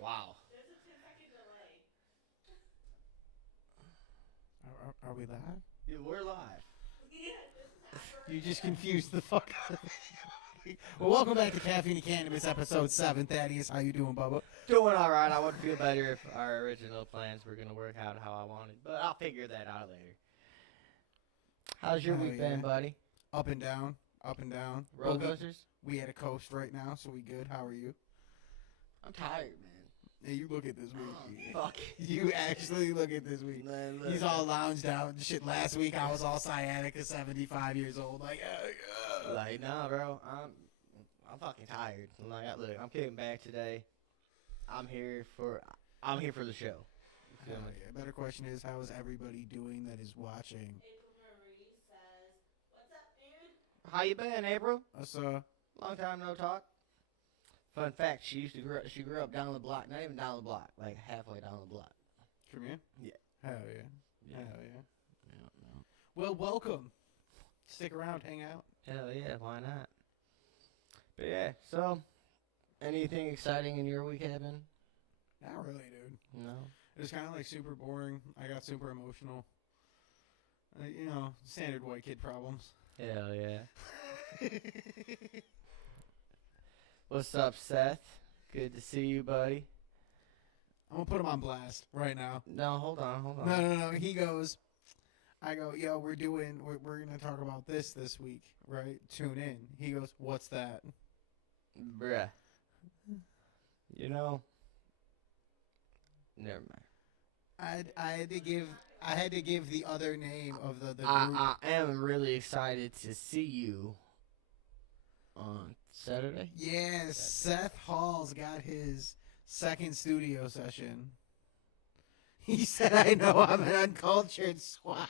Wow. Are we live? Yeah, we're live. You just confused the fuck out of me. Well, welcome back to Caffeine Cannabis, episode 7. Thaddeus, how you doing, Bubba? Doing all right. I would feel better if our original plans were going to work out how I wanted, but I'll figure that out later. How's your week been, buddy? Up and down, up and down. Roller coasters? We at a coast right now, so we good. How are you? I'm tired, man. Hey, you look at this week. Oh, fuck. You actually look at this week. Man, He's all lounged out and shit. Last week I was all sciatica, 75 years old. Like, like, nah, bro. I'm fucking tired. Like, look, I'm kicking back today. I'm here for the show. You feel me? Yeah. Better question is, how is everybody doing that is watching? How you been, April? Us, Long time no talk. Fun fact: she grew up down the block, not even down the block, like halfway down the block. From you? Yeah. Hell yeah. Hell yeah. Yeah. Well, welcome. Stick around, hang out. Hell yeah, why not? But yeah, so anything exciting in your week happened? Not really, dude. No. It was kind of like super boring. I got super emotional. Standard white kid problems. Hell yeah. What's up, Seth? Good to see you, buddy. I'm going to put him on blast right now. No, hold on. No. He goes, I go, yo, we're going to talk about this week, right? Tune in. He goes, what's that? Bruh. Never mind. I had to give the other name of the group. I am really excited to see you on Saturday. Yes, Seth Hall's got his second studio session. He said, I know I'm an uncultured swine.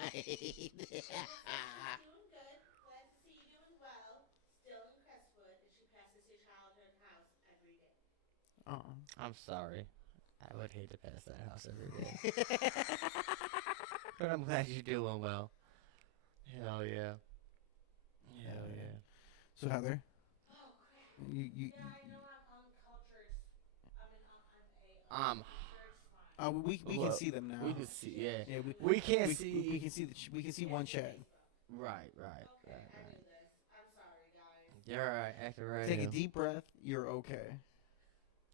I'm sorry. I would hate to pass that house every day. But I'm glad you're doing well. Hell yeah. Hell yeah. So Heather, you we can see them now. We can see, yeah. We can't see. We can see one chat. Right. You're alright. Acting right. Take a deep breath. You're okay.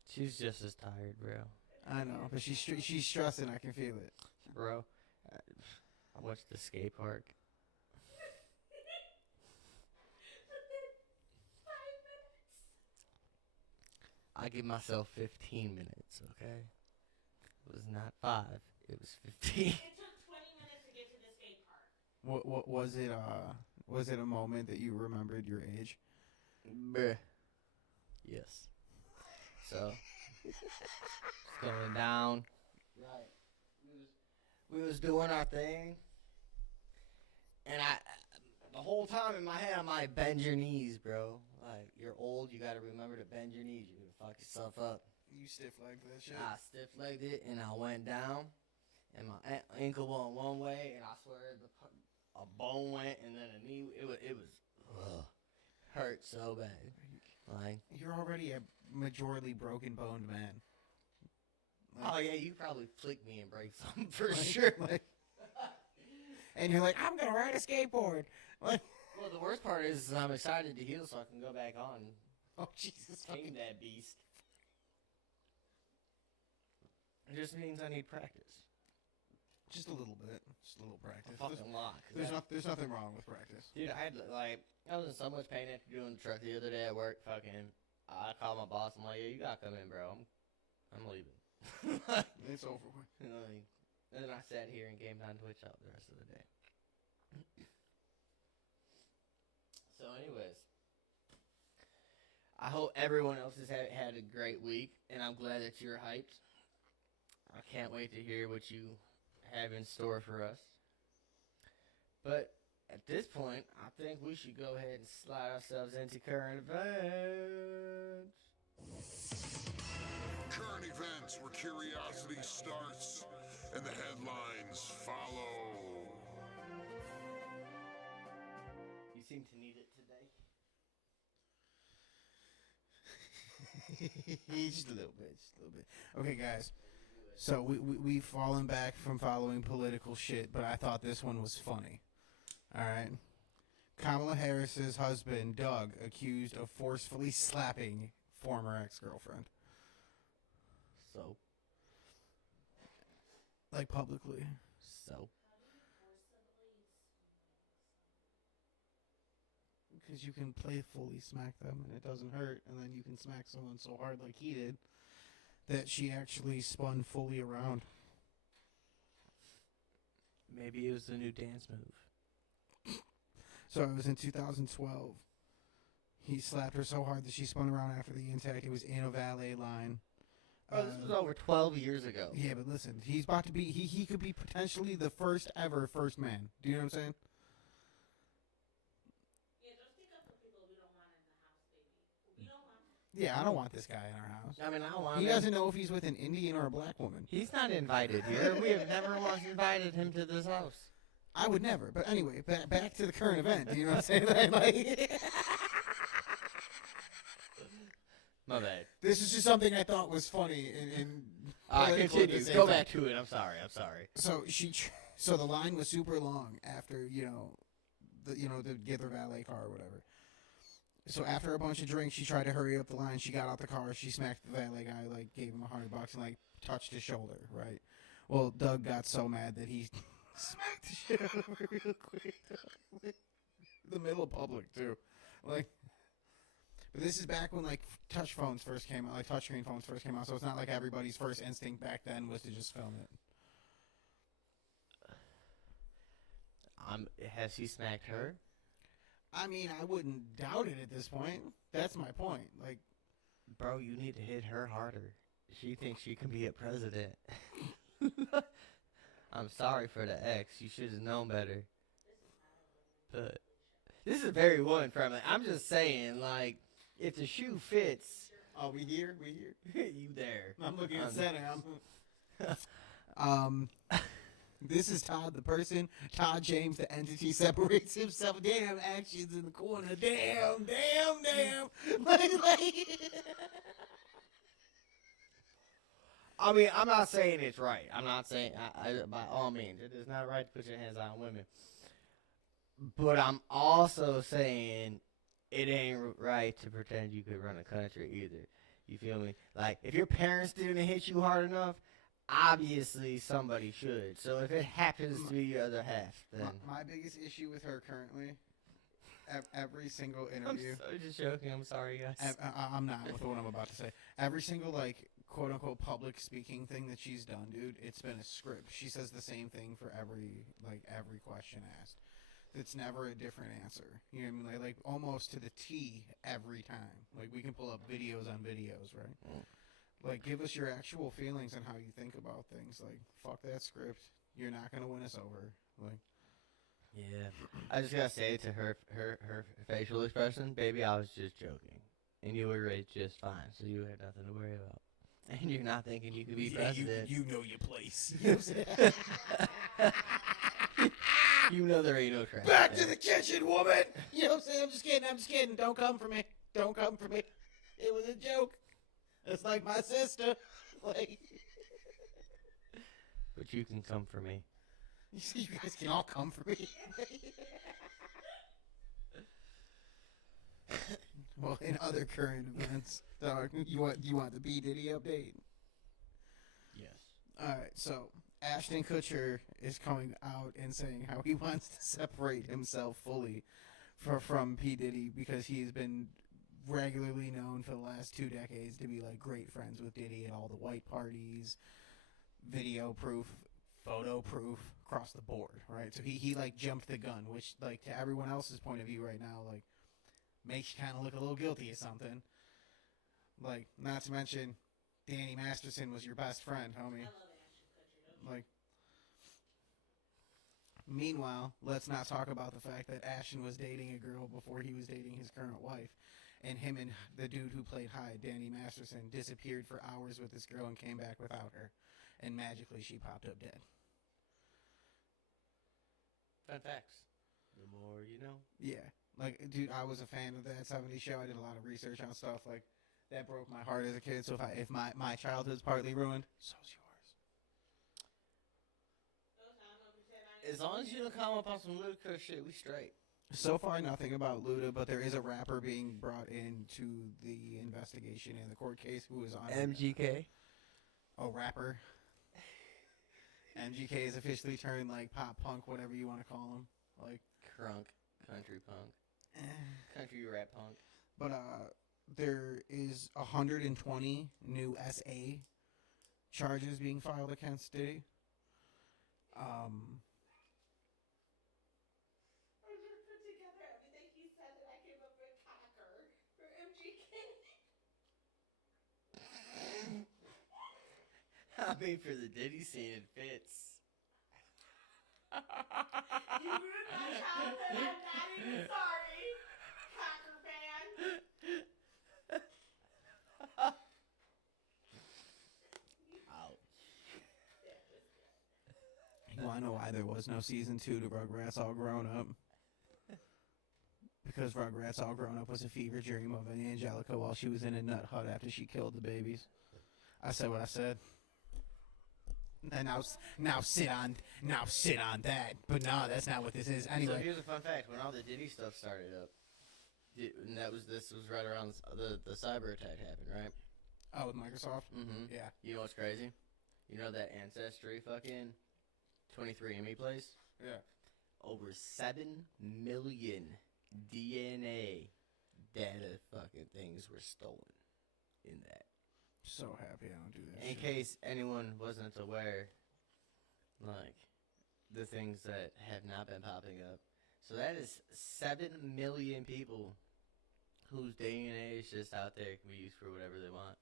She's just as tired, bro. I know, but she's stressing. I can feel it, bro. I went to the skate park. I give myself 15 minutes, okay? It was not 5. It was 15. It took 20 minutes to get to the skate park. What was it? Was it a moment that you remembered your age? Bruh. Yes. So it's going down. Right. We was doing our thing, and the whole time in my head I'm like, bend your knees, bro. Like, you're old, you gotta remember to bend your knees. You're gonna fuck yourself up. You stiff-legged that shit? I stiff-legged it, and I went down, and my ankle went one way, and I swear a bone went, and then a knee. It was hurt so bad. Like, you're already a majorly broken boned man. Like, oh yeah, you probably flick me and break something for sure. And you're like, I'm gonna ride a skateboard. Like, well, the worst part is I'm excited to heal so I can go back on. Oh Jesus! Tame that beast. It just means I need practice. Just a little bit. Just a little practice. A fucking lot. There's nothing wrong with practice. Dude, I was in so much pain after doing the truck the other day at work. Fucking, I called my boss. I'm like, yeah, you gotta come in, bro. I'm leaving. It's over with. And then I sat here and game down Twitch out the rest of the day. So, anyways, I hope everyone else has had a great week, and I'm glad that you're hyped. I can't wait to hear what you have in store for us. But at this point, I think we should go ahead and slide ourselves into current events. Current events where curiosity starts and the headlines follow. You seem to need it today. Just a little bit. Just a little bit. Okay, guys. So we've fallen back from following political shit, but I thought this one was funny. All right. Kamala Harris's husband, Doug, accused of forcefully slapping former ex-girlfriend. So. Like publicly. So. Because you can playfully smack them and it doesn't hurt, and then you can smack someone so hard like he did that she actually spun fully around. Maybe it was a new dance move. So it was in 2012. He slapped her so hard that she spun around after the intact. It was in a valet line. Oh, this was over 12 years ago. Yeah, but listen, he's about to be. He could be potentially the first ever first man. Do you know what I'm saying? Yeah, I don't want this guy in our house. I mean, I don't want He him. doesn't know if he's with an Indian or a black woman. He's not invited here. We have never once invited him to this house. I would never. But anyway, back to the current event. Do you know what I'm saying? Like, My bad. this is just something I thought was funny in political Continue. at the Go same back time. to it. I'm sorry. I'm sorry. So so the line was super long after to get their valet car or whatever. So after a bunch of drinks, she tried to hurry up the line. She got out the car. She smacked the valet guy, like gave him $100 and like touched his shoulder. Right. Well, Doug got so mad that he smacked the shit out of her real quick. The middle of public too, like. But this is back when like touch phones first came out, like touchscreen phones first came out. So it's not like everybody's first instinct back then was to just film it. Has he smacked her? I mean, I wouldn't doubt it at this point. That's my point. Like, Bro, you need to hit her harder. She thinks she can be a president. I'm sorry for the ex. You should have known better. But this is very woman friendly. I'm just saying, like, if the shoe fits, oh, we here? you there. I'm looking at center. This is Todd, the person. Todd James, the entity, separates himself. Damn, actions in the corner. Damn. Like. I mean, I'm not saying it's right. I'm not saying, by all means, it is not right to put your hands on women. But I'm also saying it ain't right to pretend you could run a country either. You feel me? Like, if your parents didn't hit you hard enough, obviously somebody should. So if it happens to be your other half, then... My biggest issue with her currently, every single I'm interview... so just joking. I'm sorry, guys. I'm not with what I'm about to say. Every single, like, quote-unquote public speaking thing that she's done, dude, it's been a script. She says the same thing for every question asked. It's never a different answer. You know what I mean? Like almost to the T every time. Like, we can pull up videos on videos, right? Like, give us your actual feelings on how you think about things. Like, fuck that script. You're not going to win us over. Like, Yeah. I just gotta say to her facial expression, baby, I was just joking. And you were raised just fine, so you had nothing to worry about. And you're not thinking you could be president. You know your place. You know what I'm saying? You know there ain't no trash. Back to the kitchen, woman! You know what I'm saying? I'm just kidding. Don't come for me. It was a joke. It's like my sister. Like, But you can come for me. you guys can all come for me. Well, in other current events, dog, you want the B Diddy update? Yes. All right, so Ashton Kutcher is coming out and saying how he wants to separate himself fully from P Diddy because he's been regularly known for the last 2 decades to be like great friends with Diddy at all the white parties, video proof, photo proof, across the board, right? So he like jumped the gun, which like to everyone else's point of view right now, like makes you kind of look a little guilty or something. Like, not to mention, Danny Masterson was your best friend, homie. Like, meanwhile, let's not talk about the fact that Ashton was dating a girl before he was dating his current wife. And him and the dude who played Hyde, Danny Masterson, disappeared for hours with this girl and came back without her. And magically she popped up dead. Fun facts. The more you know. Yeah. Like, dude, I was a fan of that 70s show. I did a lot of research on stuff. Like, that broke my heart as a kid. So if my childhood's partly ruined, so's yours. As long as you don't come up on some ludicrous shit, we straight. So far, nothing about Luda, but there is a rapper being brought into the investigation in the court case who is on MGK. Oh, rapper. MGK is officially turned like pop punk, whatever you want to call him, like Crunk, country punk, country rap punk. But there is 120 new SA charges being filed against Diddy. I just put together everything he said and I came up with cocker for MGK. I mean, for the Diddy scene, it fits. You ruined my childhood. I'm not even sorry, cocker fan. You want to know why there was no season 2 to Rugrats All Grown Up? Because Rugrats All Grown Up was a fever dream of an Angelica while she was in a nut hut after she killed the babies. I said what I said. And now sit on that. But no, that's not what this is. Anyway, So here's a fun fact: when all the Diddy stuff started up, and this was right around the cyber attack happened, right? oh, with Microsoft? Mm-hmm. Yeah. You know what's crazy? You know that Ancestry fucking 23andMe place? Yeah. Over 7 million DNA data fucking things were stolen in that. So happy I don't do that In shit. case anyone wasn't aware, like, the things that have not been popping up. So that is 7 million people whose DNA is just out there, can be used for whatever they want.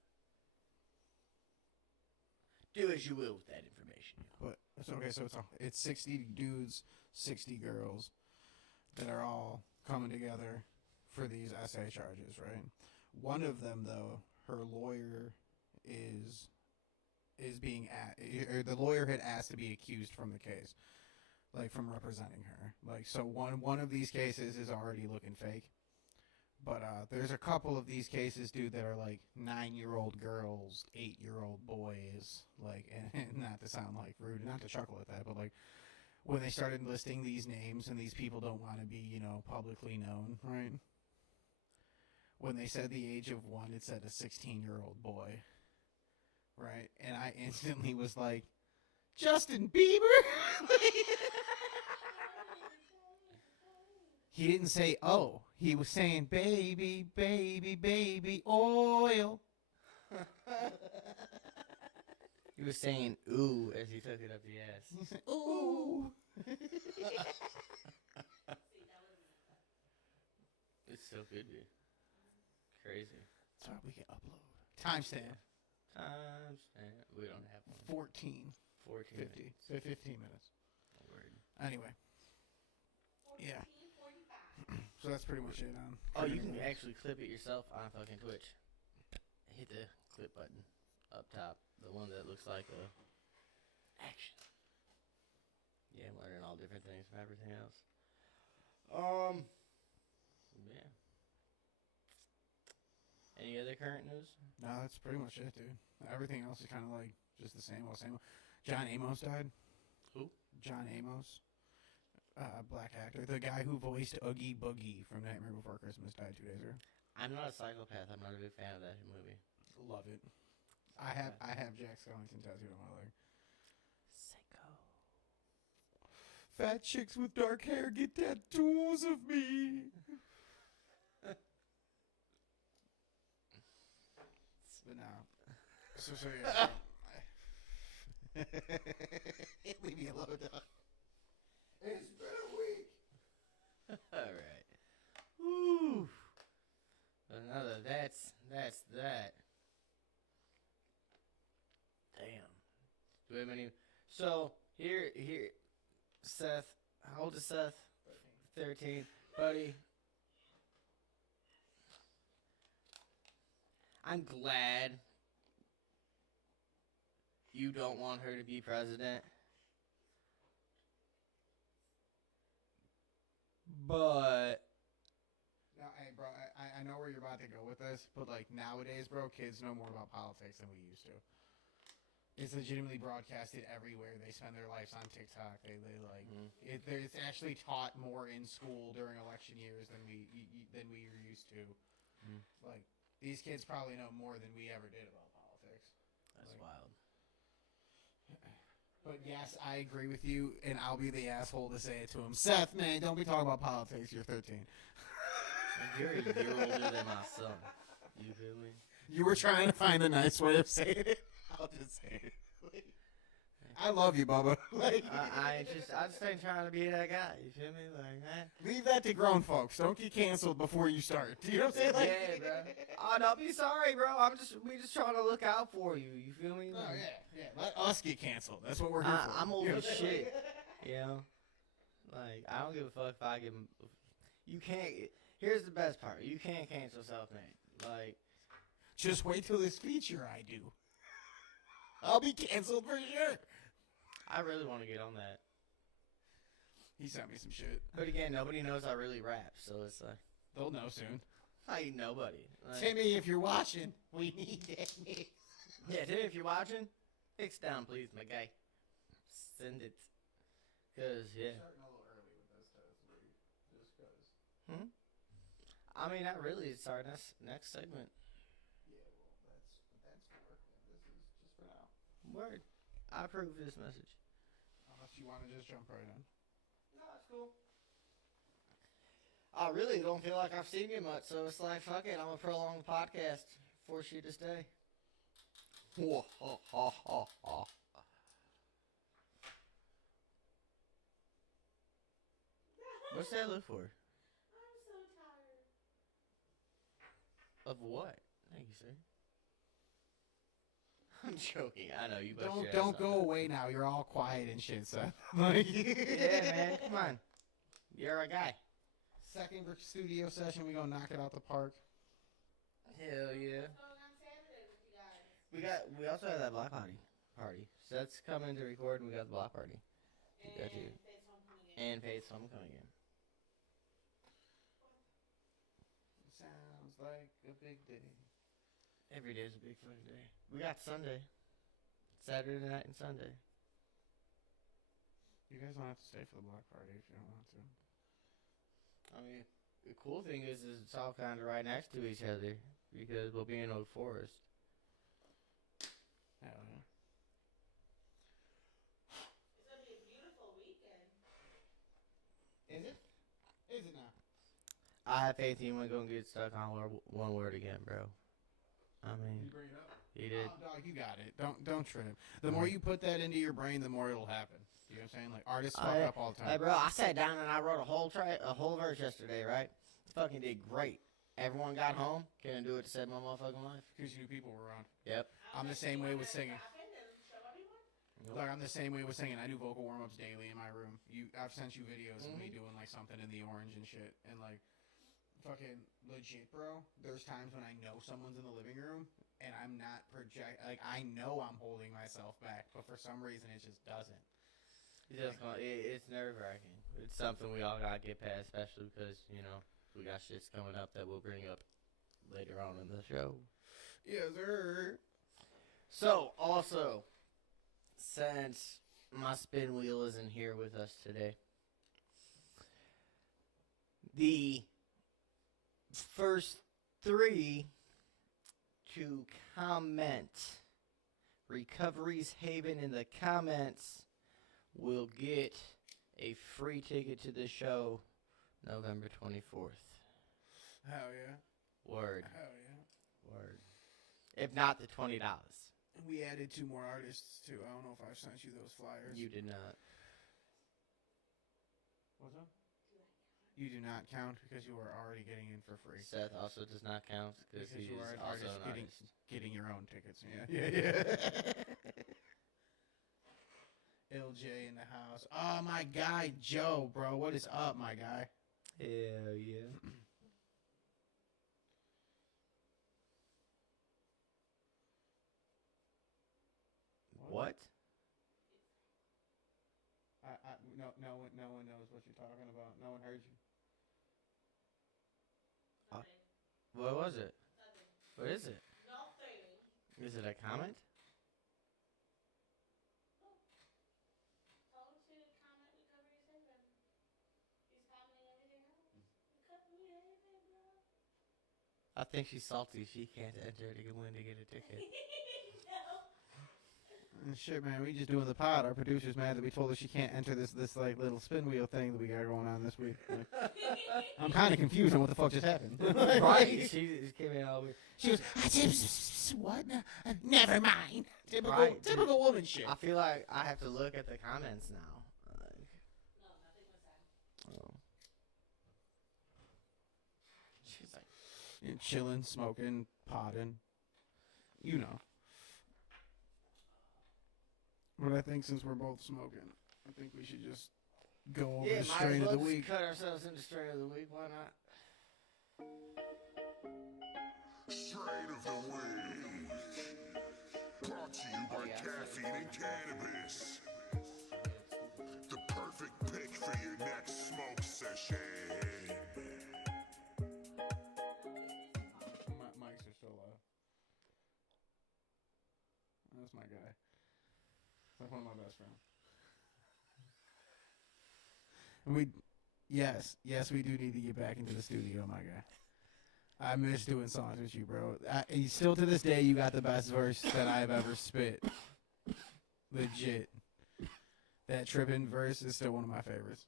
Do as you will with that information. But it's okay, so it's 60 dudes, 60 girls that are all coming together for these SA charges, right? One of them, though, her lawyer is being or the lawyer had asked to be accused from the case, like from representing her. Like, so one of these cases is already looking fake. But there's a couple of these cases, dude, that are like 9-year-old girls, 8-year-old boys, like, and not to sound like rude, not to chuckle at that, but like when they started listing these names and these people don't want to be, you know, publicly known, right? When they said the age of one, it said a 16-year-old boy, right? And I instantly was like, Justin Bieber? He didn't say, oh. He was saying, baby, baby, baby, oil. He was saying ooh as he took it up the ass. He said, ooh. It so could be. Crazy. That's why we can upload. Timestamp. Timestamp. We don't have one. 14. 14 50. minutes. 15 minutes. Word. Anyway. Yeah. So that's pretty much it on. Oh, you can actually clip it yourself on fucking Twitch. Hit the clip button up top. The one that looks like a action. Yeah, I'm learning all different things from everything else. Yeah. Any other current news? No, that's pretty much it, dude. Everything else is kind of like just the same old, same old. John Amos died. Who? John Amos. Black actor. The guy who voiced Oogie Boogie from Nightmare Before Christmas died 2 days ago. I'm not a psychopath. I'm not a big fan of that movie. Love it. I have Jack Skellington tattooed on my leg. Psycho. Fat chicks with dark hair get tattoos of me. But no. So yeah. Leave me alone, dog. It's been a week. Alright. Woo. Another that's that. Damn. Do we have any? So, here, Seth. How old is Seth? 13. Buddy. I'm glad you don't want her to be president. But Now, hey, bro, I know where you're about to go with this, but like nowadays, bro, kids know more about politics than we used to. It's legitimately broadcasted everywhere. They spend their lives on TikTok. They like it's actually taught more in school during election years than we are used to. Like these kids probably know more than we ever did about politics. That's like, wild. But yes, I agree with you, and I'll be the asshole to say it to him. Seth, man, don't be talking about politics. You're 13. You're a year older than my son. You feel me? You were trying to find a nice way of saying it. I'll just say it. I love you, Bubba. Like, I just ain't trying to be that guy. You feel me? Like, leave that to grown folks. Don't get canceled before you start. Do you know what I'm saying? Like, yeah, bro. Oh, don't be sorry, bro. We just trying to look out for you. You feel me? Oh Like, yeah. Let us get canceled. That's what we're here for. I'm old as shit. You know, like I don't give a fuck if I give. You can't. Here's the best part. You can't cancel self-made. Like, just wait till this feature I do. I'll be canceled for sure. I really want to get on that. He sent me some shit. But again, nobody knows I really rap, so it's like They'll know soon. I ain't nobody. Like, Timmy, if you're watching, we need that mix. yeah, Timmy, if you're watching, mix down, please, my guy. Send it. Cause yeah. Starting a little early with this just cause. I mean, not really. It's our next segment. Yeah, well, that's work. This is just for now. Word. I approve this message. Unless you want to just jump right in. No, it's cool. I really don't feel like I've seen you much, so it's like, fuck it, I'm gonna prolong the podcast. Force you to stay. What's that look for? I'm so tired. Of what? Thank you, sir. I'm joking. I know you. Don't go away now. You're all quiet and shit, Seth. Like, yeah, man. Come on. You're a guy. second studio session, we gonna knock it out the park. Hell yeah. What's going on Saturday with you guys? We also have that block party. Seth's coming to record, and we got the block party. And Got you. Faith's homecoming game. And Faith's homecoming game. Sounds like a big day. Every day's a big fucking day. We got Sunday. Saturday night and Sunday. You guys don't have to stay for the block party if you don't want to. I mean, the cool thing is it's all kind of right next to each other because we'll be in Oak Forest. Hell yeah. It's going to be a beautiful weekend. Is it? Is it now? I have faith you ain't gonna get stuck on one word again, bro. I Did mean, you bring it up? he did. Oh, dog, you got it. Don't trip. The more you put that into your brain, the more it'll happen. You know what I'm saying? Like artists fuck up all the time. Hey, bro, I sat down and I wrote a whole verse yesterday, right? Fucking did great. Everyone got home. Couldn't do it to save my motherfucking life. Because you knew people were around. Yep. I'm the same way with singing. Show everyone? Like I'm the same way with singing. I do vocal warm ups daily in my room. I've sent you videos of me doing like something in the orange and shit, and like fucking legit, bro. There's times when I know someone's in the living room and I'm not like I know I'm holding myself back, but for some reason it just doesn't. It's nerve wracking. It's something we all gotta get past, especially because we got shits coming up that we'll bring up later on in the show. Yes, sir. So, also, since my spin wheel isn't here with us today, the first 3 to comment Recovery's Haven in the comments will get a free ticket to the show November 24th. Hell yeah. Word. Hell yeah. Word. If not, the $20. We added 2 more artists too. I don't know if I sent you those flyers. You did not. What's up? You do not count because you are already getting in for free. Seth also does not count because Because he you is are an also artist an artist. getting your own tickets. Yeah. LJ in the house. Oh, my guy, Joe, bro. What is up, my guy? Hell yeah. What? No one knows what you're talking about. No one heard you. Uh, What was it? Nothing. What is it? Nothing. Is it a comment? Tell him to comment. We cover his head, then. He's commenting everything else. We cover everything, bro. I think she's salty. She can't enter to win to get a ticket. No. Shit, man, we just doing the pod. Our producer's mad that we told her she can't enter this like little spin wheel thing that we got going on this week. Like, I'm kind of confused on what the fuck just happened. Right? She came in all weird. She was, what? Never mind. Typical, Right, typical woman shit. I feel like I have to look at the comments now. Like, No, nothing was said. oh. She's like, Yeah, chilling, smoking, potting. You know. But I think since we're both smoking, I think we should just go over yeah, the might strain as of well the just week. cut ourselves into strain of the week. Why not? Strain of the week. Brought to you by Caffeine and Cannabis. The perfect pick for your next smoke session. Mics are still low. That's my guy. It's like one of my best friends. And yes, we do need to get back into the studio, my guy. I miss doing songs with you, bro. Still to this day, you got the best verse that I've ever spit. Legit. That trippin' verse is still one of my favorites.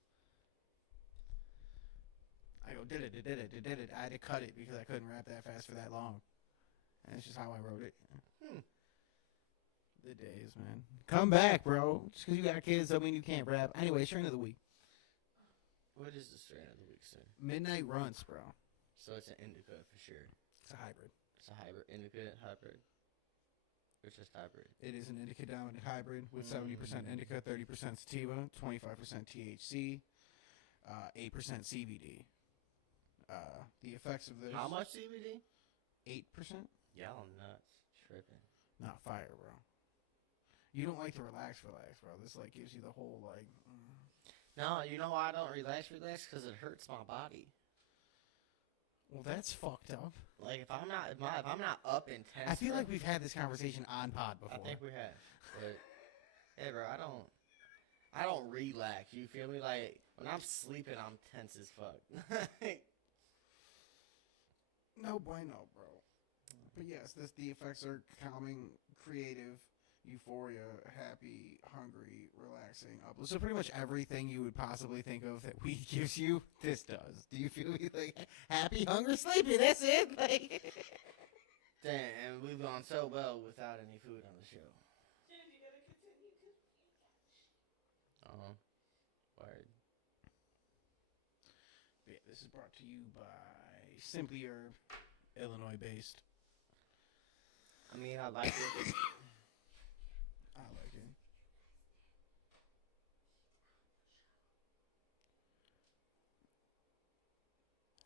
I go, did it. I had to cut it because I couldn't rap that fast for that long. And that's just how I wrote it. The days, man. Come back, bro. Just because you got kids doesn't mean you can't rap. Anyway, strain of the week. What is the strain of the week, sir? Midnight Runts, bro. So it's an indica for sure. It's a hybrid. It's a hybrid, indica hybrid. It's just hybrid. It is an indica dominant hybrid with 70% indica, 30% sativa, 25% THC, 8% CBD. The effects of this. How much CBD? 8%? Y'all nuts. Tripping. Not fire, bro. You don't like to relax, bro. This like gives you the whole like. No, you know why I don't relax? Because it hurts my body. Well, that's fucked up. Like if I'm not up intense. I feel like we've had this conversation on pod before. I think we have. But hey, bro, I don't relax. You feel me? Like when I'm sleeping, I'm tense as fuck. No bueno, bro. But yes, the effects are calming, creative, euphoria, happy, hungry, relaxing, uplift. So pretty much everything you would possibly think of that weed gives you, this does. Do you feel me? Like happy, hungry, sleepy. That's it. Like. Damn, and we've gone so well without any food on the show. Jenny, you gotta continue. Word. Yeah, this is brought to you by Simply Herb, Illinois-based. I mean, I like it. I like it.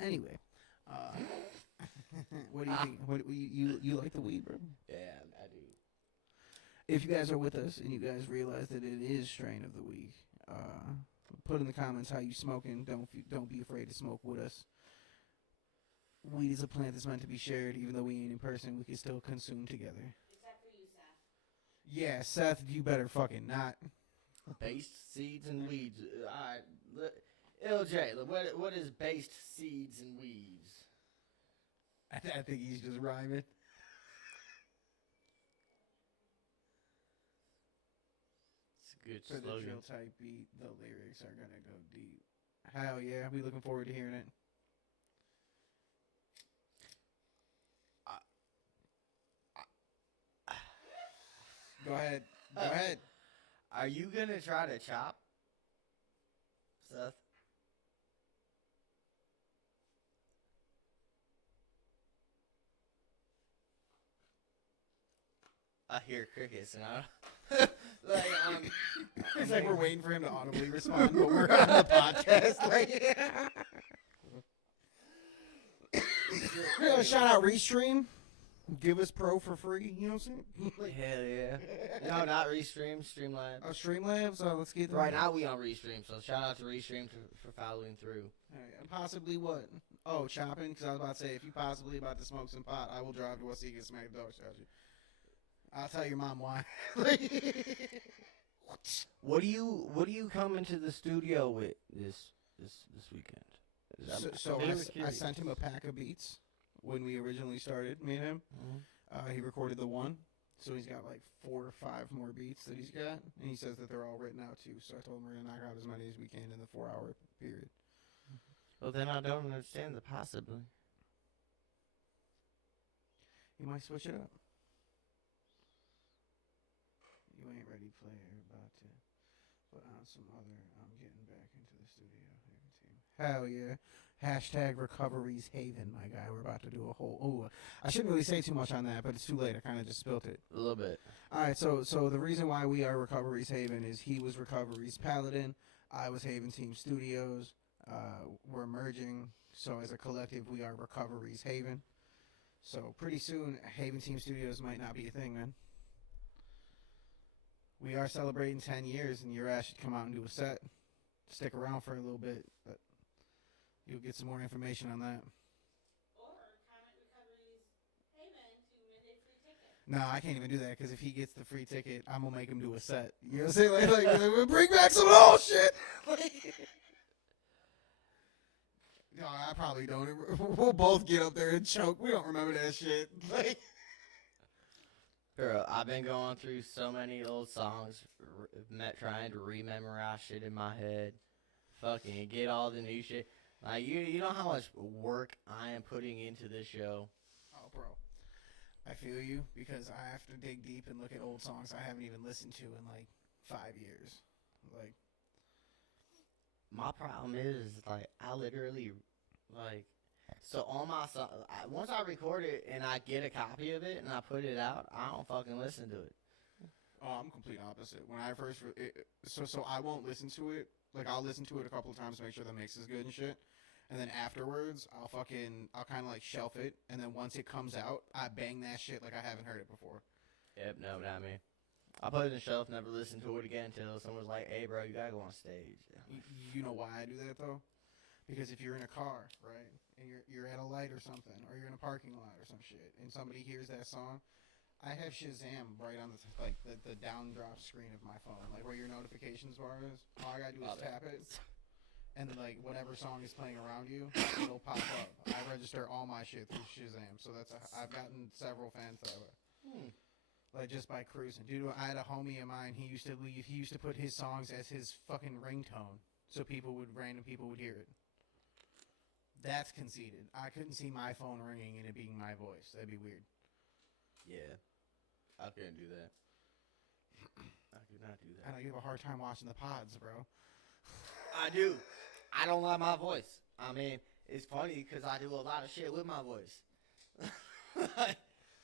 Anyway, what do you think? What you like the weed, bro? Yeah, I do. If you guys are with us and you guys realize that it is strain of the week, put in the comments how you smoking. Don't be afraid to smoke with us. Weed is a plant that's meant to be shared. Even though we ain't in person, we can still consume together. Except for you, Seth. Yeah, Seth, you better fucking not. Based seeds and weeds. LJ, what is based seeds and weeds? I think he's just rhyming. It's a good For the slogan. drill type beat, the lyrics are gonna go deep. Hell yeah, we looking forward to hearing it. Go ahead. Go ahead. Are you gonna try to chop, Seth? I hear crickets and I like It's like we're waiting for him to audibly respond, but we're on the podcast. Like, shout out Restream. Give us Pro for free. You know what I'm saying? Like, Hell yeah. No, not Restream, Streamlabs. oh, Streamlabs. Let's get Right now we on Restream, so shout out to Restream for following through. All right, and possibly what? Oh, chopping. Because I was about to say, if you possibly about to smoke some pot, I will drive to Waseca smack the dog shot you. I'll tell your mom why. What do you come into the studio with this weekend? I sent him a pack of beats when we originally started, me and him. Mhm. He recorded the one, so he's got like 4 or 5 more beats that he's got, and he says that they're all written out too. So I told him we're gonna knock out as many as we can in the 4-hour period. Well, then I don't understand the possibly. You might switch it up. You ain't ready, player. About to put on some other. I'm getting back into the studio. Hell yeah. Hashtag Recoveries Haven, my guy. We're about to do a whole. Oh, I shouldn't really say too much on that, but it's too late. I kind of just spilt it. A little bit. All right, so the reason why we are Recoveries Haven is he was Recoveries Paladin. I was Haven Team Studios. We're merging, so as a collective, we are Recoveries Haven. So pretty soon, Haven Team Studios might not be a thing, man. We are celebrating 10 years, and your ass should come out and do a set. Stick around for a little bit, but you'll get some more information on that. Or comment Recoveries Haven to win a free ticket. No, I can't even do that, because if he gets the free ticket, I'm going to make him do a set. You know what I'm saying? Like bring back some old shit! No, I probably don't. We'll both get up there and choke. We don't remember that shit. Like, Bro, I've been going through so many old songs, trying to rememorize shit in my head. Fucking get all the new shit. Like, you know how much work I am putting into this show? oh, bro. I feel you, because I have to dig deep and look at old songs I haven't even listened to in, like, 5 years. Like, My problem is, like, I literally, like, so on my song, once I record it and I get a copy of it and I put it out, I don't fucking listen to it. oh, I'm complete opposite. When I first, so I won't listen to it. Like, I'll listen to it a couple of times to make sure the mix is good and shit. And then afterwards, I'll kind of like shelf it. And then once it comes out, I bang that shit like I haven't heard it before. Yep, no, not me. I put it in the shelf, never listened to it again until someone was like, hey, bro, you gotta go on stage. You know why I do that, though? Because if you're in a car, right, and you're at a light or something, or you're in a parking lot or some shit, and somebody hears that song, I have Shazam right on the down drop screen of my phone, like where your notifications bar is. All I gotta do is tap it, and like whatever song is playing around you, it'll pop up. I register all my shit through Shazam, so I've gotten several fans that way. Like just by cruising. Dude, I had a homie of mine. He used to put his songs as his fucking ringtone, so random people would hear it. That's conceited. I couldn't see my phone ringing and it being my voice. That'd be weird. Yeah. I couldn't do that. I could not do I that. know you have a hard time watching the pods, bro. I do. I don't like my voice. I mean, it's funny because I do a lot of shit with my voice.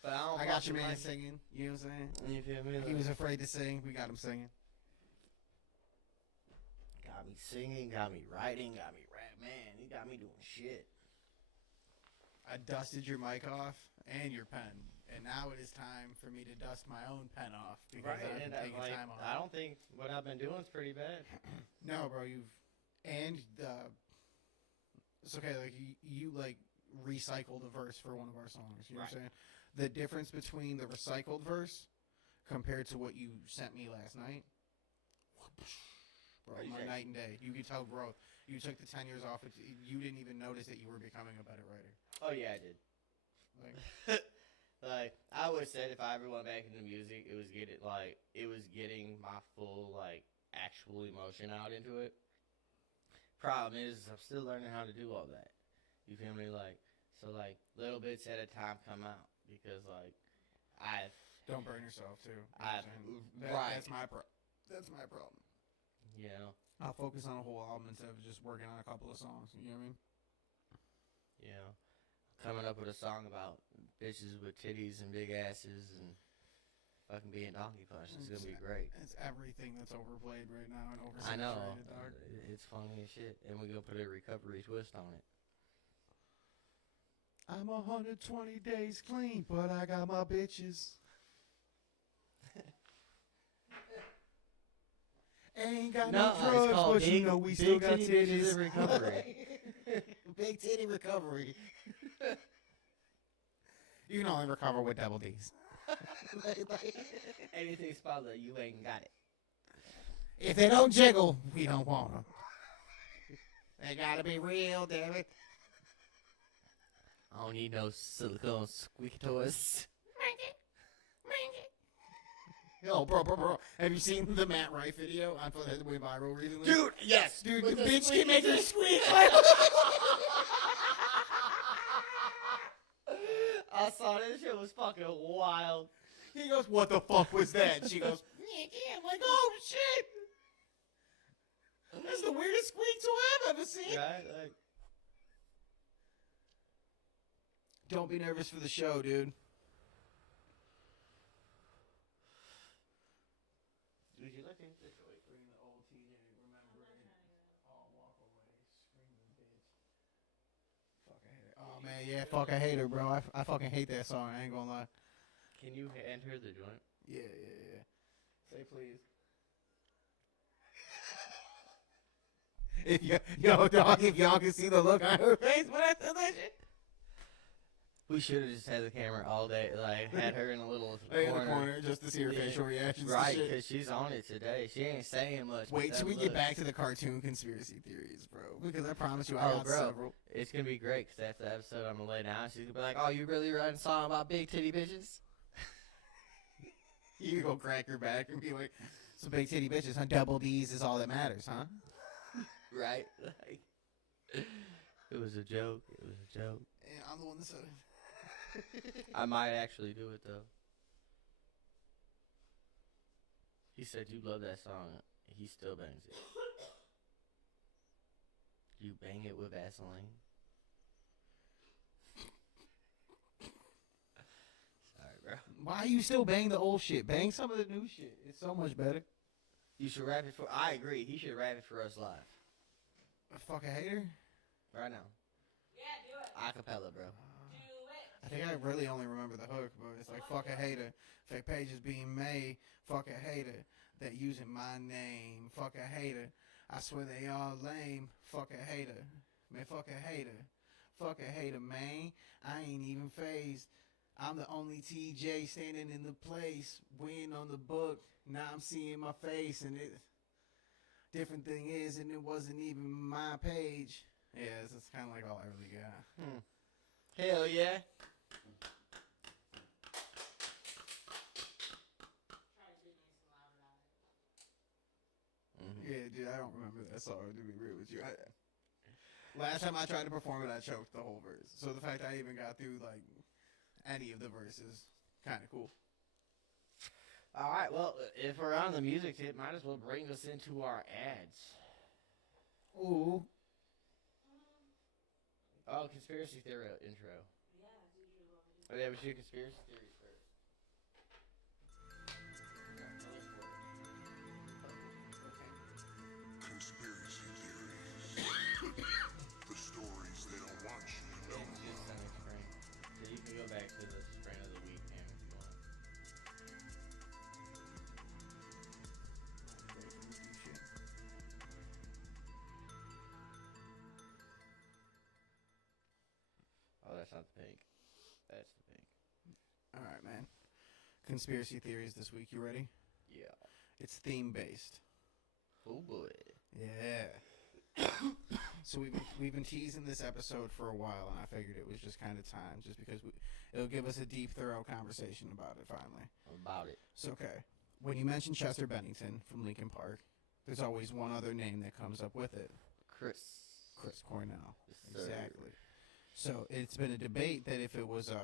But I don't. I got your man like singing. You know what I'm saying? You feel me? He was afraid to sing. We got him singing. Got me singing, got me writing, got me rap. Man, he got me doing shit. I dusted your mic off and your pen, and now it is time for me to dust my own pen off because I've been taking time off. I don't think what I've been doing is pretty bad. No, bro, it's okay. Like you like recycled a verse for one of our songs. You know what I'm saying? The difference between the recycled verse compared to what you sent me last night, bro, my night and day. You could tell growth. You took the 10 years off. You didn't even notice that you were becoming a better writer. Oh yeah, I did. Like, like I always said, if I ever went back into music, it was getting my full actual emotion out into it. Problem is, I'm still learning how to do all that. You feel me? Little bits at a time come out because don't burn yourself too. That's my problem. You know. I'll focus on a whole album instead of just working on a couple of songs. You know what I mean? You know, coming up with a song about bitches with titties and big asses and fucking being donkey punched. It's gonna be great. It's everything that's overplayed right now and oversaturated. I know. Dog. It's funny as shit, and we're gonna put a recovery twist on it. I'm 120 days clean, but I got my bitches. Ain't got no it's drugs, called but big, you know we big still got titty bitches titties. in recovery. Big titty recovery. You can only recover with double D's. Anything smaller, you ain't got it. If they don't jiggle, we don't want them. They gotta be real, damn it. I don't need no silicone squeaky toys. Yo, bro. Have you seen the Matt Rife video? I thought that went viral recently. Dude, yes. Dude, With the the bitch can make her squeak. I saw this shit was fucking wild. He goes, what the fuck was that? She goes, yeah. I'm like, oh shit. That's the weirdest squeak toy I've ever seen. Right? Like, Don't be nervous for the show, dude. would you like to hit this? Bring the old TJ, remember it. Oh, walk away, screaming bitch. Fuck, I hate it. Oh man, yeah, fuck, I hate her, bro. I fucking hate that song. I ain't gonna lie. Can you enter the joint? Yeah. Say please. If yo, dog, if y'all can see the look on her face when I said that shit. We should have just had the camera all day, like had her in a little Hey, in corner. the corner, just to see her Yeah. facial reactions. Right, to shit. because she's on it today. She ain't saying much. Wait but till that we get look- back to the cartoon conspiracy theories, bro. Because I promise you, I Oh, got bro. several. It's gonna be great because after the episode, I'm gonna lay down. She's gonna be like, "Oh, you really writing a song about big titty bitches?" You go crack your back and be like, "Some big titty bitches, huh? Double D's is all that matters, huh?" Right? Like, it was a joke. It was a joke. And I'm the one that said it. I might actually do it though. He said you love that song. He still bangs it. You bang it with Vaseline. Sorry, bro. Why you still bang the old shit? Bang some of the new shit. It's so much better. You should rap it for. I agree. He should rap it for us live I fucking hate her. right now. Yeah, do it. Acapella, bro. Do it. I think I really only remember the hook, but it's like, fuck a hater. Fake pages being made. Fuck a hater. That using my name. Fuck a hater. I swear they all lame. Fuck a hater. Man, fuck a hater. Fuck a hater, man. I ain't even phased. I'm the only TJ standing in the place. Win on the book. Now I'm seeing my face. And it. Different thing is, and it wasn't even my page. Yeah, this is kind of like all I really got. Hell yeah. Try to be nice and loud about it. Yeah, dude, I don't remember that song, to be real with you. Last time I tried to perform it, I choked the whole verse. So the fact I even got through, like, any of the verses, kind of cool. All right. Well, if we're on the music tip, might as well bring us into our ads. Ooh. Oh, conspiracy theory intro. Yeah, that's usually what we do. Oh yeah, we should do conspiracy theories first. Conspiracy theories. The stories they don't want you to know. Just stomach sprain. So you can go back to the sprain of the week, Cam, if you want. Oh, that's not the pink. That's the pink. All right, man. Conspiracy theories this week. You ready? Yeah. It's theme-based. Oh boy. Yeah. So we've been teasing this episode for a while, and I figured it was just kind of time, just because it'll give us a deep, thorough conversation about it finally. About it. So, okay, when you mention Chester Bennington from Lincoln Park, there's always one other name that comes up with it: Chris. Chris Cornell. Yes, sir. Exactly. So it's been a debate that if it was a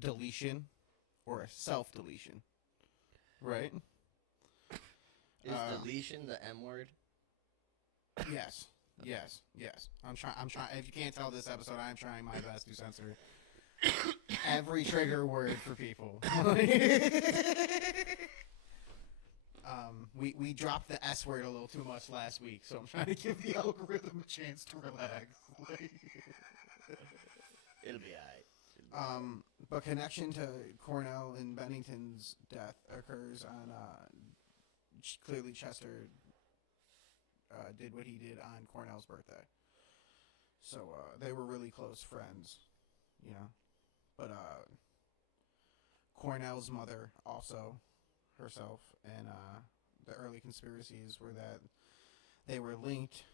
deletion or a self-deletion, right? Is deletion the M word? Yes. Yes. I'm trying. If you can't tell this episode, I'm trying my best to censor every trigger word for people. We dropped the S word a little too much last week, so I'm trying to give the algorithm a chance to relax. It'll be alright. But connection to Cornell and Bennington's death occurs on clearly Chester did what he did on Cornell's birthday. So they were really close friends, you know. But Cornell's mother also herself, and the early conspiracies were that they were linked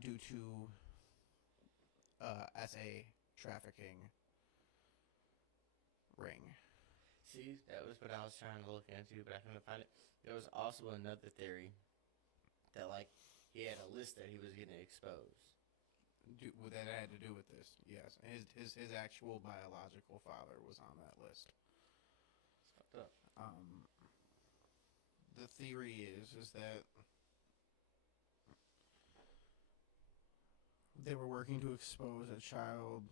due to SA trafficking ring. See, that was what I was trying to look into, but I couldn't find it. There was also another theory that, like, he had a list that he was getting exposed. That had to do with this, yes. His actual biological father was on that list. It's fucked up. The theory is that they were working to expose a child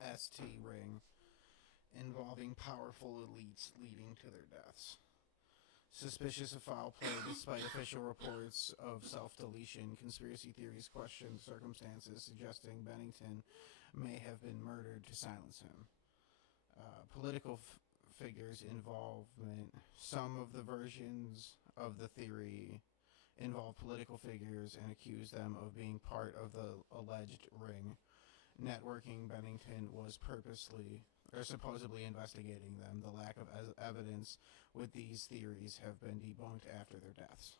ST ring involving powerful elites leading to their deaths. Suspicious of foul play despite official reports of self-deletion, conspiracy theories question circumstances suggesting Bennington may have been murdered to silence him. Political figures' involvement. Some of the versions of the theory involve political figures and accuse them of being part of the alleged ring. Networking Bennington was purposely or supposedly investigating them. The lack of evidence with these theories have been debunked after their deaths.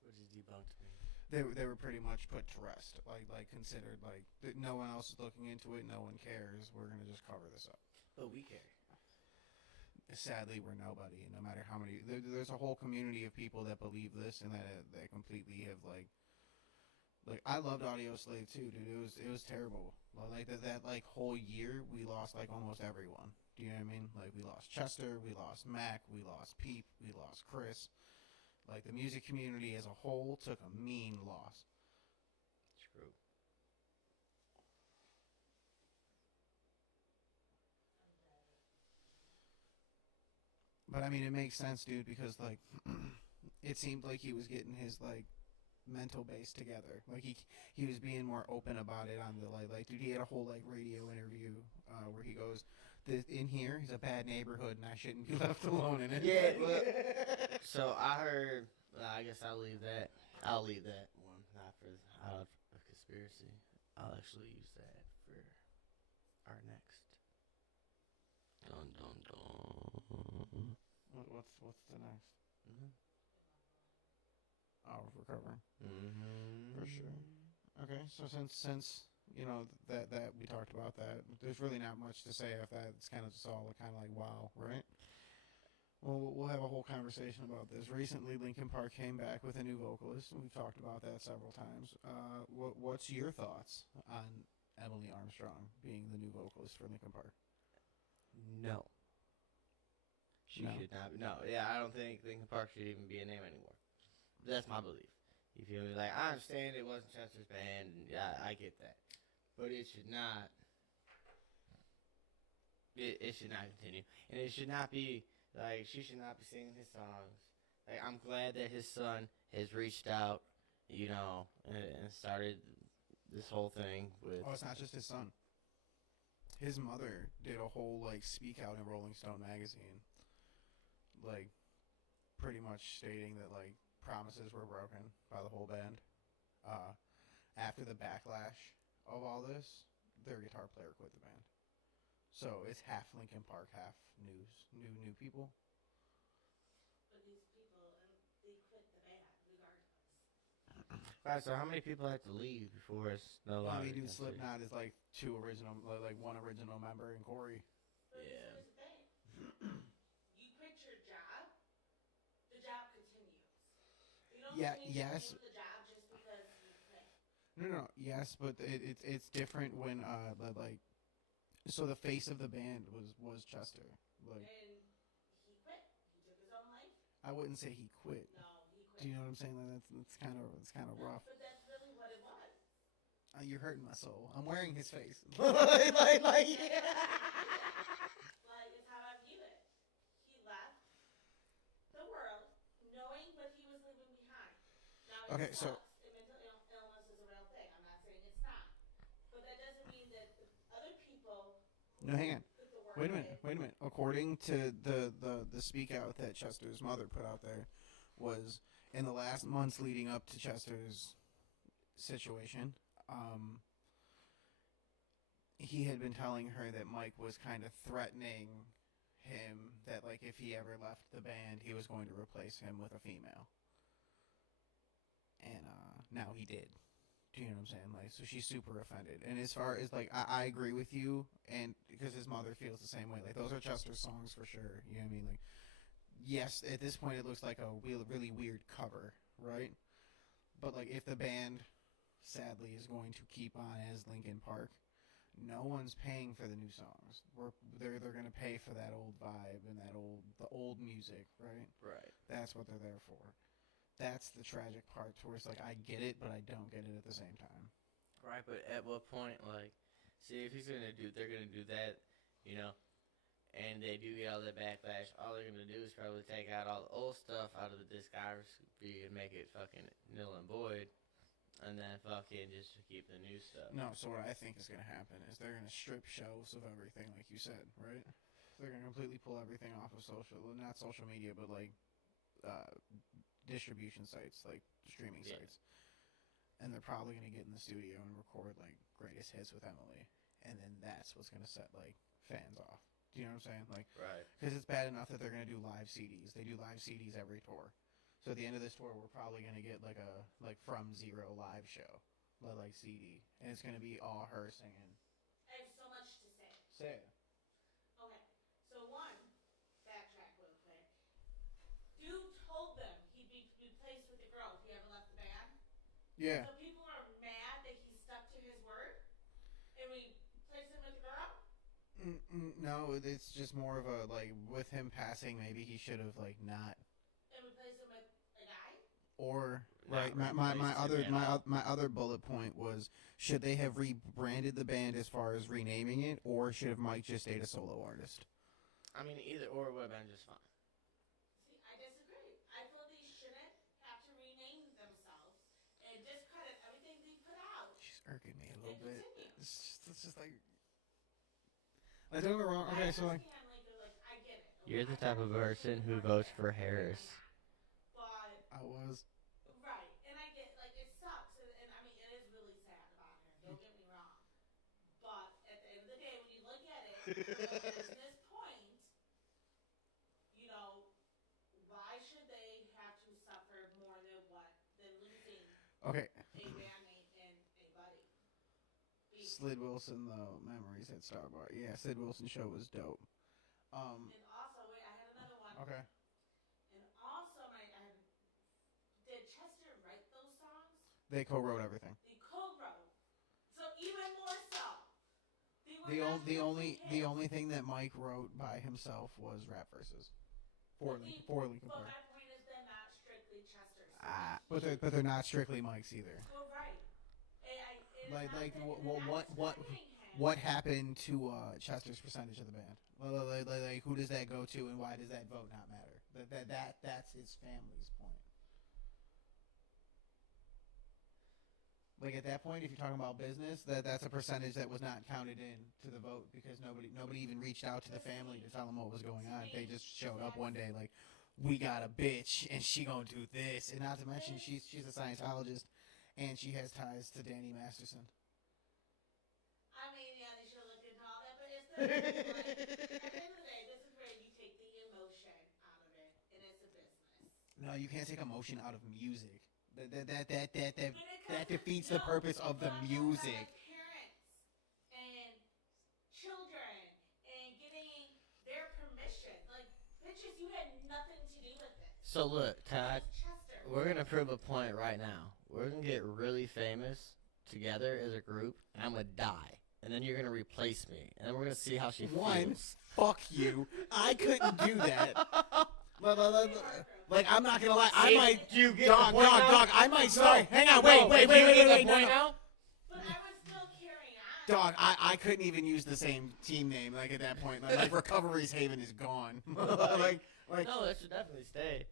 What does debunked mean? They were pretty much put to rest, like considered like no one else is looking into it, no one cares. We're gonna just cover this up. But we care. Sadly, we're nobody. No matter how many, there's a whole community of people that believe this and that completely have like I loved Audio Slave too, dude. It was terrible. Like that like whole year we lost like almost everyone. Do you know what I mean? Like we lost Chester, we lost Mac, we lost Peep, we lost Chris. Like the music community as a whole took a mean loss. True. But I mean it makes sense, dude, because like it seemed like he was getting his like mental base together. Like he was being more open about it on the like dude, he had a whole like radio interview where he goes, in here is a bad neighborhood and I shouldn't be left alone in it. Yeah, well, so I heard, I guess I'll leave that one, not for out of a conspiracy. I'll actually use that for our next. Dun dun dun. What's the next? Mm-hmm. Oh, recovering. Mm-hmm. For sure. Okay, so since you know that we talked about that, there's really not much to say after that. It's kind of just all kind of like wow, right? Well, we'll have a whole conversation about this. Recently, Linkin Park came back with a new vocalist, and we've talked about that several times. What's your thoughts on Emily Armstrong being the new vocalist for Linkin Park? No. She should not be. No, yeah, I don't think Linkin Park should even be a name anymore. That's my belief. You feel me? Like, I understand it wasn't Chester's band, and yeah, I get that. But it should not. It should not continue. And it should not be, like, she should not be singing his songs. Like, I'm glad that his son has reached out, you know, and started this whole thing with. Oh, it's not just his son. His mother did a whole, like, speak out in Rolling Stone magazine. Like, pretty much stating that, like, promises were broken by the whole band. After the backlash of all this, their guitar player quit the band. So it's half Linkin Park, half new people. But these people, they quit the band regardless. Alright, so how many people have to leave before it's no longer? I mean, dude, Slipknot is like one original member, and Corey. But Yeah. here's the thing. You quit your job, the job continues. You don't change the job just because you quit. No, yes, but it's different when like, so the face of the band was Chester. Like, And he quit. He took his own life. I wouldn't say he quit. No, he quit. Do you know what I'm saying? Like, it's kind of rough. But that's really what it was. You're hurting my soul. I'm wearing his face. Like, it's how I view it. He left the world knowing what he was leaving behind. Now, it Okay, sucks, so and mental illness is a real thing. I'm not saying it's not. No, hang on. Put the word Wait a in. minute. According to the speak out that Chester's mother put out there, was in the last months leading up to Chester's situation, he had been telling her that Mike was kind of threatening him that, like, if he ever left the band, he was going to replace him with a female. And now he did. Do you know what I'm saying? Like, so she's super offended. And as far as, like, I agree with you, and because his mother feels the same way. Like, those are Chester's songs for sure. You know what I mean? Like, yes, at this point it looks like a really weird cover, right? But, like, if the band, sadly, is going to keep on as Linkin Park, no one's paying for the new songs. They're going to pay for that old vibe and the old music, right? Right. That's what they're there for. That's the tragic part towards, like, I get it, but I don't get it at the same time. Right, but at what point, like, see, if they're gonna do that, you know, and they do get all the backlash, all they're gonna do is probably take out all the old stuff out of the discography and make it fucking null and void, and then fucking just keep the new stuff. No, so what I think is going to happen is they're going to strip shelves of everything, like you said, right? They're going to completely pull everything off of not social media, but, like, distribution sites, like streaming sites. And they're probably going to get in the studio and record, like, greatest hits with Emily. And then that's what's going to set, like, fans off. Do you know what I'm saying? Like, right. Because it's bad enough that they're going to do live CDs. They do live CDs every tour. So at the end of this tour, we're probably going to get, like, a From Zero live show, like CD. And it's going to be all her singing. I have so much to say. Say it. Okay, so one, backtrack real quick. Dude told them he'd be replaced with a girl if he ever left the band. Yeah. So people are mad that he stuck to his word and replaced him with a girl? No, it's just more of a, like, with him passing, maybe he should have, like, not. And replaced him with a guy? Or Not right, my other bullet point was, should they have rebranded the band as far as renaming it, or should have Mike just stayed a solo artist? I mean, either or would have been just fine. See, I disagree. I feel they shouldn't have to rename themselves and discredit everything they put out. She's irking me a little And bit. continue. It's just like don't get me wrong. Okay, so like, I get it. You're the type of person who votes for Harris. But I was. right, and I get, like, it sucks, and I mean, it is really sad about him. Don't get me wrong. But at the end of the day, when you look at it from a business point, you know, why should they have to suffer more than losing Okay. a bandmate and a buddy? Slid Wilson, though, memories at Starbucks. Yeah, Slid Wilson show was dope. And also, wait, I had another one. Okay. And also, did Chester write those songs? They co-wrote everything. They co-wrote. So even more so. The only thing that Mike wrote by himself was rap verses for Linkin But Park. my point is they're not strictly Chester's songs. But they're not strictly Mike's either. Well, right. What happened to Chester's percentage of the band? Like, who does that go to, and why does that vote not matter? That's his family's point. Like, at that point, if you're talking about business, that's a percentage that was not counted in to the vote because nobody even reached out to the family to tell them what was going on. They just showed up one day like, we got a bitch and she gonna do this, and not to mention she's a Scientologist and she has ties to Danny Masterson. I mean, yeah, they should look into all that, but it's the like, at the end of the day, this is where you take the emotion out of it, and it's a business. No, you can't take emotion out of music. That defeats the purpose of the music. Parents and children and getting their permission, like, bitches, you had nothing to do with this. So look, Todd, Chester. we're gonna prove a point right now. We're gonna get really famous together as a group, and I'm gonna die, and then you're gonna replace me, and then we're gonna see how she feels. Fuck you. I couldn't do that. Like, I'm not gonna lie. I See, might. you get Dog. the point now? I might start. Hang on. Wait. Do you get the No, point no. now? But I would still carry on. Dog, I couldn't even use the same team name. Like, at that point, like Recovery's Haven is gone. like. No, that should definitely stay.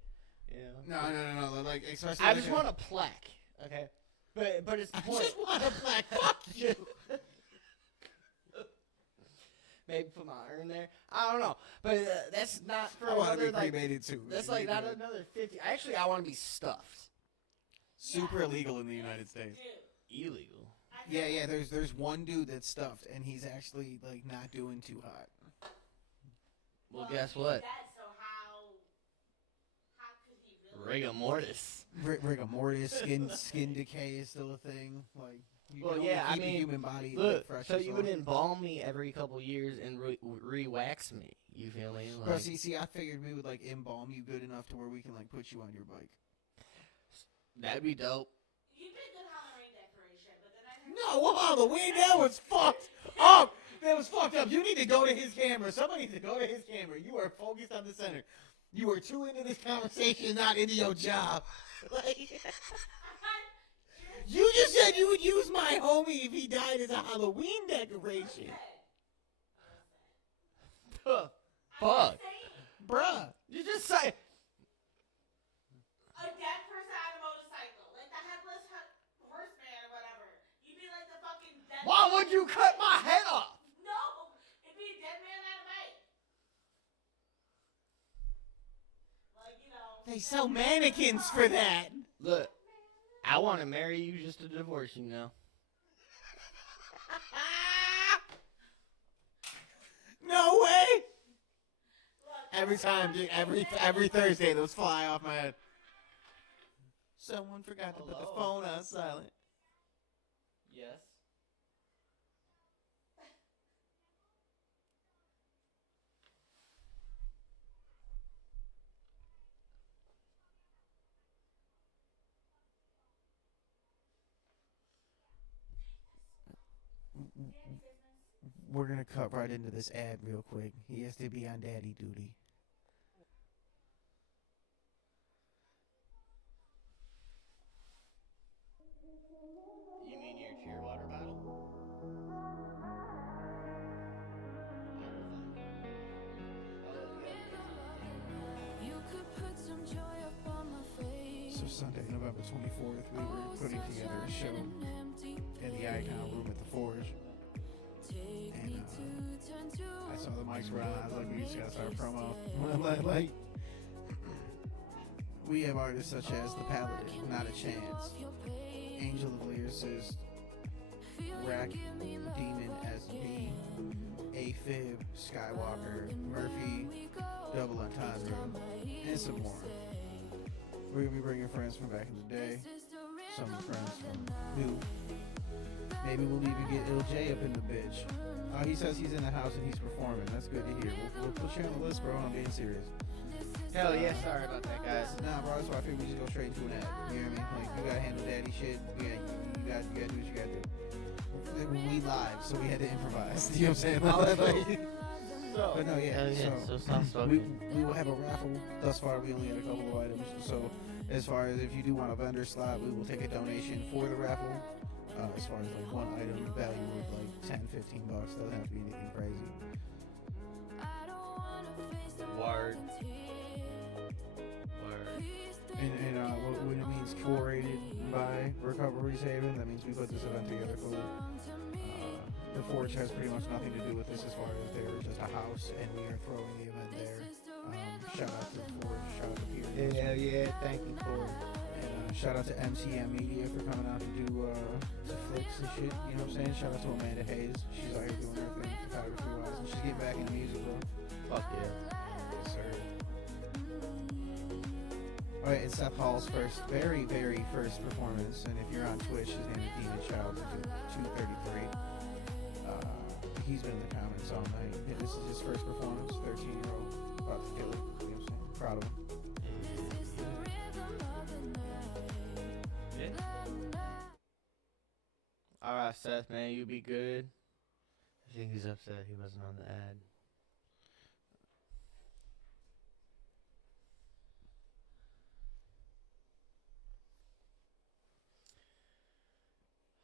You know? No. Like, especially. I just want a plaque, okay? But it's the point. I just want a plaque. Fuck you. Maybe iron there. I don't know, but that's not for I want to be another, like, cremated too. that's like not another 50. Actually, I want to be stuffed. Super illegal in the United States. Illegal. Yeah. There's one dude that's stuffed, and he's actually like not doing too hot. Well, guess what? So how could he really? Rigor mortis. Rigor mortis, skin decay is still a thing. Like, you Well, can yeah, only I keep a mean, human body look, like, fresh. so and you so would on. embalm me every couple years and re-wax me. You feel me? Like, Bro, see, I figured we would like embalm you good enough to where we can like put you on your bike. that'd be dope. You'd be a good Halloween decoration, but then I heard. No, what Halloween? That was fucked up. That was fucked up. You need to go to his camera. Somebody needs to go to his camera. You are focused on the center. You are too into this conversation, not into your job. Like, you just said you would use my homie if he died as a Halloween decoration. Fuck. Bruh. You just say. A dead person on a motorcycle, like the headless horseman or whatever. You'd be like the fucking dead. Why would you cut my head off? No, it'd be a dead man on a bike. Like, you know. They sell mannequins for that. Look, I want to marry you just to divorce you now. No way. Look, Every time, dude, every Thursday, those fly off my head. Someone forgot to put the Hello? phone on silent. Yes. We're gonna cut right into this ad real quick. He has to be on daddy duty. You mean your cheer water bottle? So Sunday, November 24th, we were putting together a show in the Icon Room at the Forge. And I saw the mics were on. I was like, we just gotta start promo. like, we have artists such as The Paladin, Not a Chance, Angel of Lyricist, Rack Demon SB, A-Fib, Skywalker, Murphy, Double Entendre, and some more. We're gonna be bringing friends from back in the day, some friends from new. Maybe we'll even get Lil J up in the bitch. He says he's in the house and he's performing. That's good to hear. We'll put you on the list, bro. I'm being serious. Hell yeah, sorry about that, guys. Nah, bro. That's why I figured we just go straight into an ad. You know what I mean? Like, you gotta handle daddy shit. You gotta do what you gotta do. We live, so we had to improvise. You know what I'm saying? But no, yeah. Hell yeah, so soft we spoken. will have a raffle. Thus far, we only had a couple of items. So, as far as if you do want a vendor slot, we will take a donation for the raffle. As far as like one item value of like 10, 15 bucks, doesn't have to be anything crazy. Word. And when it means curated by Recovery's Haven, that means we put this event together for the Forge has pretty much nothing to do with this as far as they're just a house and we are throwing the event there. Shout out to the Forge, shout out to Peter. Hell yeah, thank you for it. And shout out to MCM Media for coming out to do to flicks and shit. You know what I'm saying? Shout out to Amanda Hayes. She's out here doing her thing photography wise, and she's getting back into music, bro. Fuck yeah. Yes, sir. Alright, it's Seth Hall's very, very first performance, and if you're on Twitch, his name is Demon Child 233. He's been in the comments all night. This is his first performance, 13-year-old, about to kill it. You know what I'm saying? Proud of him. Yeah. Alright, Seth, man, you be good. I think he's upset he wasn't on the ad.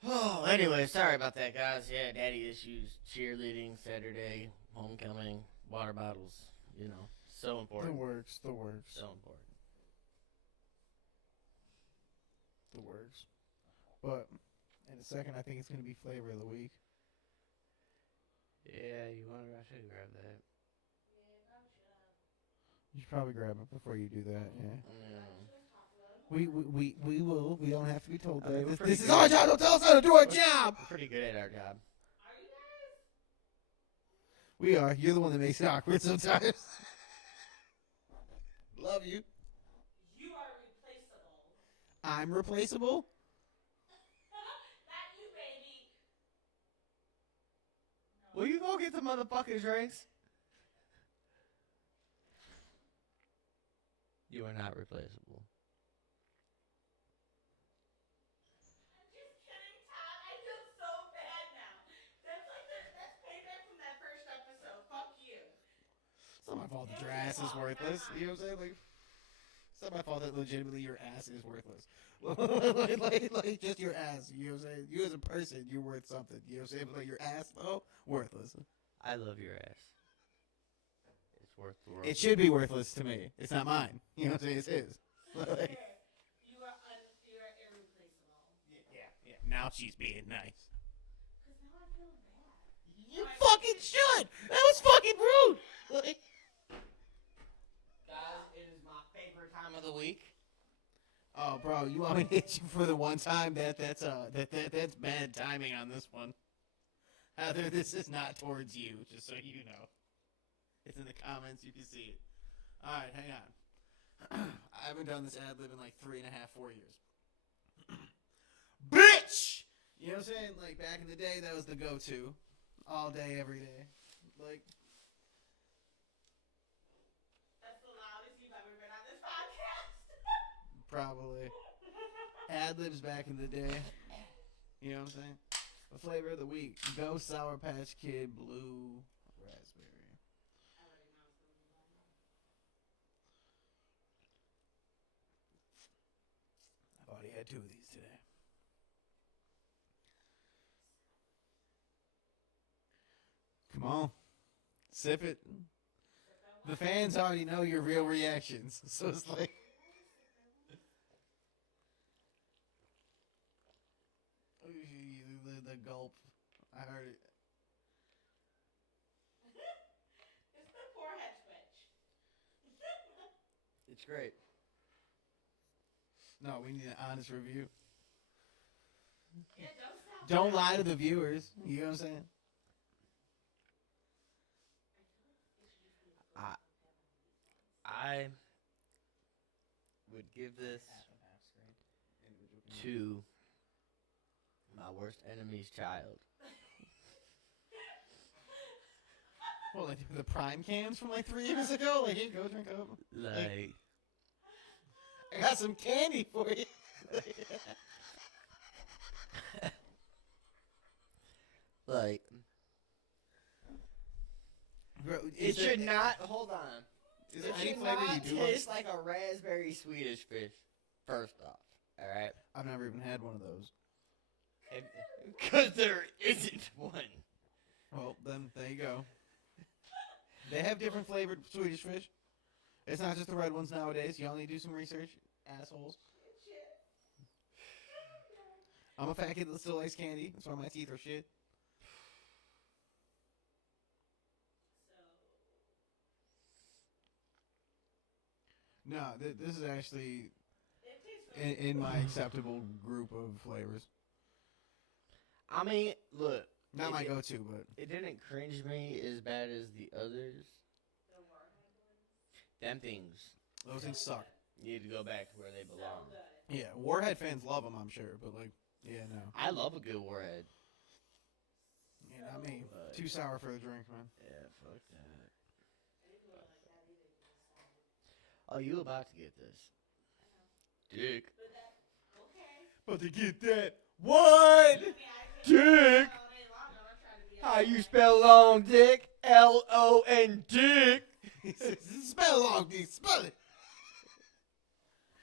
Oh, anyway, sorry about that, guys. Yeah, daddy issues, cheerleading, Saturday, homecoming, water bottles, you know, so important. The works. So important. The works. But in a second, I think it's going to be flavor of the week. Yeah, you want to rush should grab that. You should probably grab it before you do that. Yeah. Mm. We will. We don't have to be told I mean, we're that. pretty This is good. our job. Don't tell us how to do our job. We're pretty good at our job. Are you guys? We are. You're the one that makes it awkward sometimes. Love you. You are replaceable. I'm replaceable. Not you, baby. Will you go get the motherfucking drinks? You are not replaceable. I'm just kidding, Todd. I feel so bad now. That's payback from that first episode. Fuck you. It's not my fault that your ass is worthless. You know what I'm saying? Like, it's not my fault that legitimately your ass is worthless. like just your ass. You know what I'm saying? You as a person, you're worth something. You know what I'm saying? But like your ass, though, worthless. I love your ass. It's worth the world. It should be worthless to me. It's not mine. You know what I'm saying? It's his. Like, You are irreplaceable. yeah. Now she's being nice. Because now I feel bad. You fucking should. That was fucking rude. Like, Guys, it is my favorite time of the week. oh, bro, you want me to hit you for the one time? That's bad timing on this one. Heather, this is not towards you, just so you know. It's in the comments. You can see it. All right, hang on. I haven't done this ad lib in like 3.5, 4 years. Bitch! You know what I'm saying? Like back in the day, that was the go-to. All day, every day. Like, That's the loudest you've ever been on this podcast. probably. Ad libs back in the day. You know what I'm saying? The flavor of the week: Go Sour Patch Kid Blue Raspberry. I already know it's going to be one. I've already had 2 of these today. Come on, sip it. The fans already know your real reactions, so it's like. The gulp. I heard it. It's the forehead twitch. It's great. No, we need an honest review. Yeah, don't sound Don't bad. lie to the viewers. You know what I'm saying? I would give this to my worst enemy's child. Well, like the prime cans from like 3 years ago. Like, here, go drink up. Like, I got some candy for you. like Bro, it should not. Hold on. Is It there any should flavor not you do like? taste like a raspberry Swedish fish. First off, all right, I've never even had one of those. because there isn't one. Well, then there you go. They have different flavored Swedish fish. It's not just the red ones nowadays. You only do some research, assholes. I'm a fat kid that still likes candy. That's why my teeth are shit. No, this is actually It tastes really in my acceptable group of flavors. I mean, look, Not my it, go-to, but it didn't cringe me as bad as the others. the warhead ones. Them things those things suck. need to go back to where they So belong. good. Yeah, Warhead fans love them, I'm sure, but like, yeah, no. I love a good warhead. Yeah, not me. But- Too sour for the drink, man. Yeah, fuck that. I didn't go like that either. You decided. Oh, you about to get this? Dick. But that, okay. But to get that one, I mean, I Dick. all day long. I'm not trying to be How you spell long dick? L-O-N dick. he says, spell long, D. Spell it.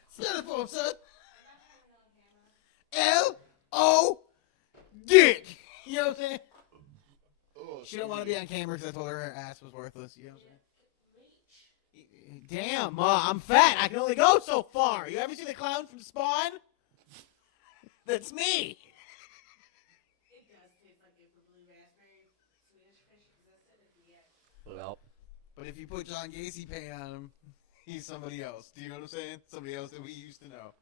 Spell it for him, son. L-O Dick. You know what I'm saying? Oh, She don't want to be on camera because I told her her ass was worthless. You know what I'm Reach. saying? Damn, Ma, I'm fat. I can only go so far. You ever see the clown from Spawn? That's me. It does taste like if a blue raspberry Swedish fish existed, it'd be it. Well, But if you put John Gacy paint on him, he's somebody else. Do you know what I'm saying? Somebody else that we used to know.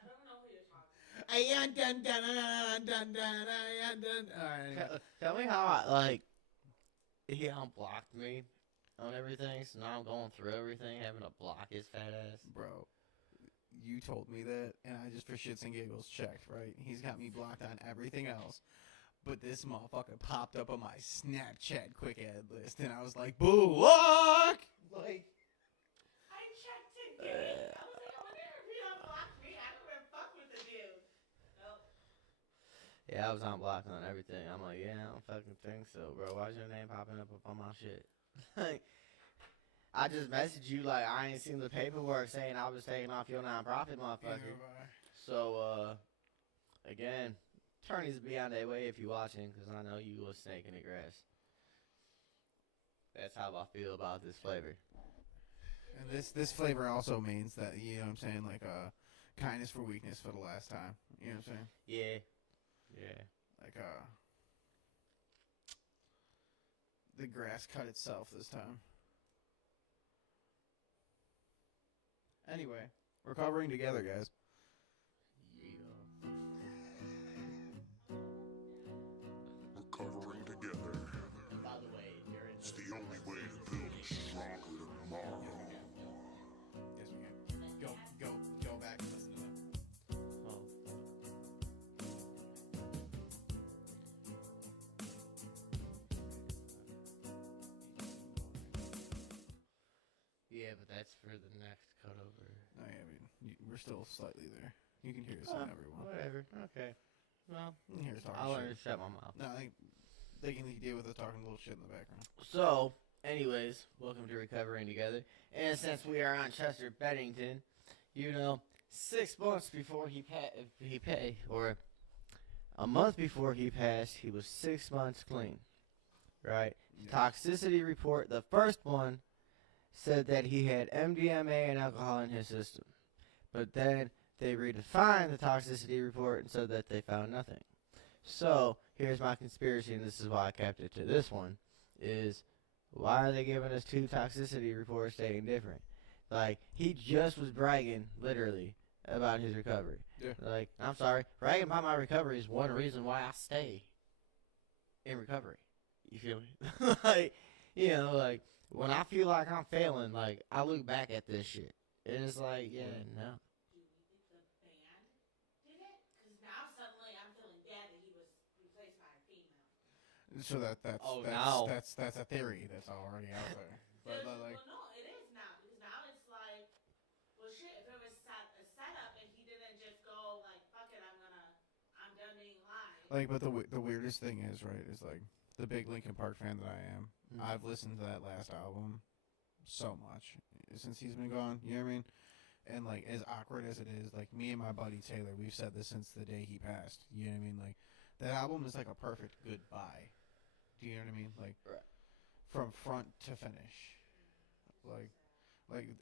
I don't know who you're talking about. I dun dun dun dun dun dun. All right, anyway. tell me how he unblocked me on everything, so now I'm going through everything, having to block his fat ass. Bro, you told me that, and I just for shits and giggles checked, right? He's got me blocked on everything else. But this motherfucker popped up on my Snapchat quick ad list, and I was like, block! Like, I checked today. I was like, I wonder if he unblocked me. I don't even fuck with the dude. Nope. Yeah, I was unblocked on everything. I'm like, yeah, I don't fucking think so, bro. Why's your name popping up on my shit? Like, I just messaged you like I ain't seen the paperwork saying I was taking off your nonprofit, motherfucker. So, again, attorneys will be on their way if you're watching, because I know you a snake in the grass. That's how I feel about this flavor. And this flavor also means that, you know what I'm saying, like, kindness for weakness for the last time. You know what I'm saying? Yeah. Yeah. Like, the grass cut itself this time. Anyway, recovering together, guys. Recovering together. By the way, you're in It's the only way to build a stronger tomorrow. Yes, we can. Go back and listen to them. Oh. Yeah, but that's for the next cutover. Oh, yeah, I mean, we're still slightly there. You can hear us on everyone. Whatever. Okay. Well, You can hear us talking I'll learn shit. to shut my mouth. No, they can deal with us talking a little shit in the background. So, anyways, welcome to Recovering Together. And since we are on Chester Bennington, you know, 6 months before or a month before he passed, he was 6 months clean. Right? Yes. Toxicity report, the first one, said that he had MDMA and alcohol in his system. But then they redefined the toxicity report and said that they found nothing. So, here's my conspiracy, and this is why I kept it to this one, is why are they giving us 2 toxicity reports stating different? Like, he just was bragging, literally, about his recovery. Yeah. Like, I'm sorry, bragging about my recovery is one reason why I stay in recovery. You feel me? Like, you know, like, when I feel like I'm failing, like, I look back at this shit. And it's like, yeah, no. Do we think the band did it? Because now suddenly I'm feeling bad that he was replaced by a female. So that's a theory that's already out there. But like, Well, no, it is now because now it's like, well, shit. If it was a setup and he didn't just go like, fuck it, I'm done being live. but the weirdest thing is, right, is like the big Linkin Park fan that I am. Mhm. I've listened to that last album so much since he's been gone. You know what I mean? And like, as awkward as it is, like me and my buddy Taylor, we've said this since the day he passed. You know what I mean? Like, that album is like a perfect goodbye. Do you know what I mean? Like, Right. from front to finish.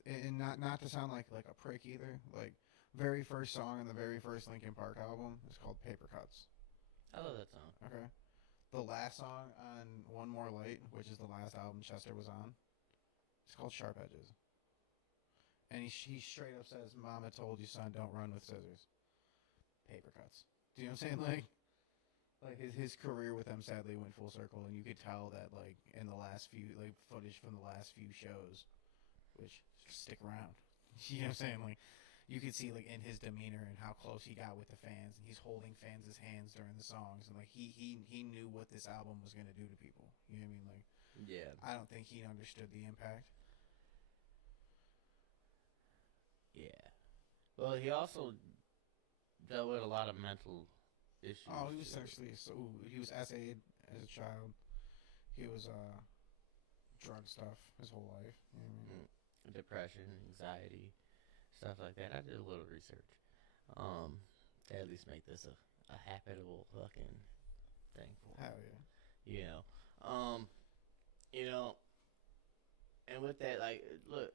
And not to sound like a prick either. Like, very first song on the very first Linkin Park album is called Paper Cuts. I love that song. Okay. The last song on One More Light, which is the last album Chester was on, it's called Sharp Edges. And he straight up says, "Mama told you, son, don't run with scissors." Paper cuts. Do you know what I'm saying? Like his career with them sadly went full circle, and you could tell that like in the last few footage from the last few shows, which stick around. You know what I'm saying? Like, you could see like in his demeanor and how close he got with the fans, and he's holding fans' hands during the songs, and like he knew what this album was gonna do to people. You know what I mean? Like, Yeah. I don't think he understood the impact. Yeah. Well, he also dealt with a lot of mental issues. Oh, he was too. actually he was SA'd as a child. He was drug stuff his whole life. You know what I mean? Depression, anxiety, stuff like that. I did a little research. To at least make this a habitable fucking thing for him. Hell yeah. You know, and with that, like, look,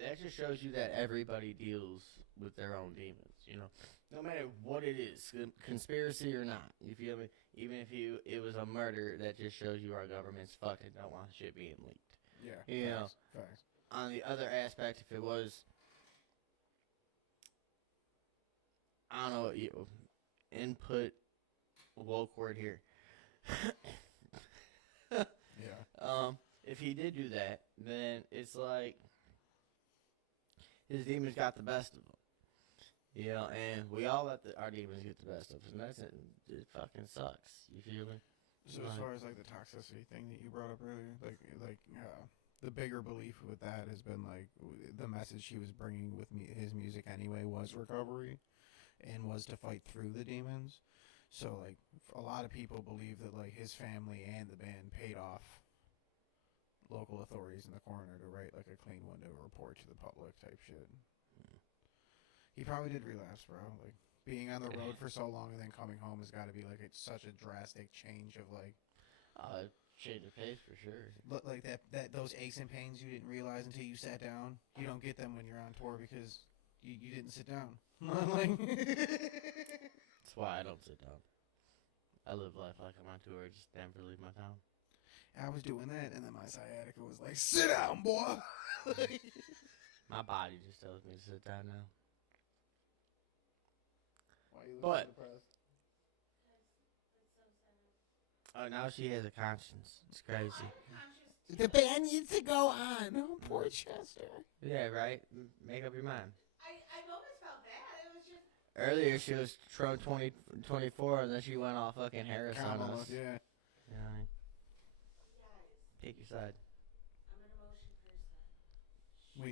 that just shows you that everybody deals with their own demons, you know, no matter what it is, conspiracy or not, you feel me? Even if it was a murder, that just shows you our government's fucked and don't want shit being leaked. Yeah. You know. Facts. On the other aspect, if it was, I don't know what you input woke word here. Yeah. If he did do that, then it's like his demons got the best of him. You know, and we all let our demons get the best of us, and it fucking sucks. You feel me? So as far as like the toxicity thing that you brought up earlier, the bigger belief with that has been like the message he was bringing with his music anyway was recovery, and was to fight through the demons. So like a lot of people believe that like his family and the band paid off local authorities in the coroner to write like a clean window report to the public type shit. He probably did relapse, bro. Like being on the road for so long and then coming home has got to be like such a drastic change of like. Change of pace for sure. Like that those aches and pains you didn't realize until you sat down. You don't get them when you're on tour because you didn't sit down. Like, that's why I don't sit down. I live life like I'm on tour. Just never leave my town. I was doing that, and then my sciatica was like, "Sit down, boy." My body just tells me to sit down now. Why you But- depressed? Oh, now she has a conscience. It's crazy. The band needs to go on. Oh, poor Chester. Yeah, right? Make up your mind. I noticed about that. It was just. Earlier, she was 24, and then she went all fucking Harris on us. Yeah. Yeah. Guys, Pick your side. I'm an emotion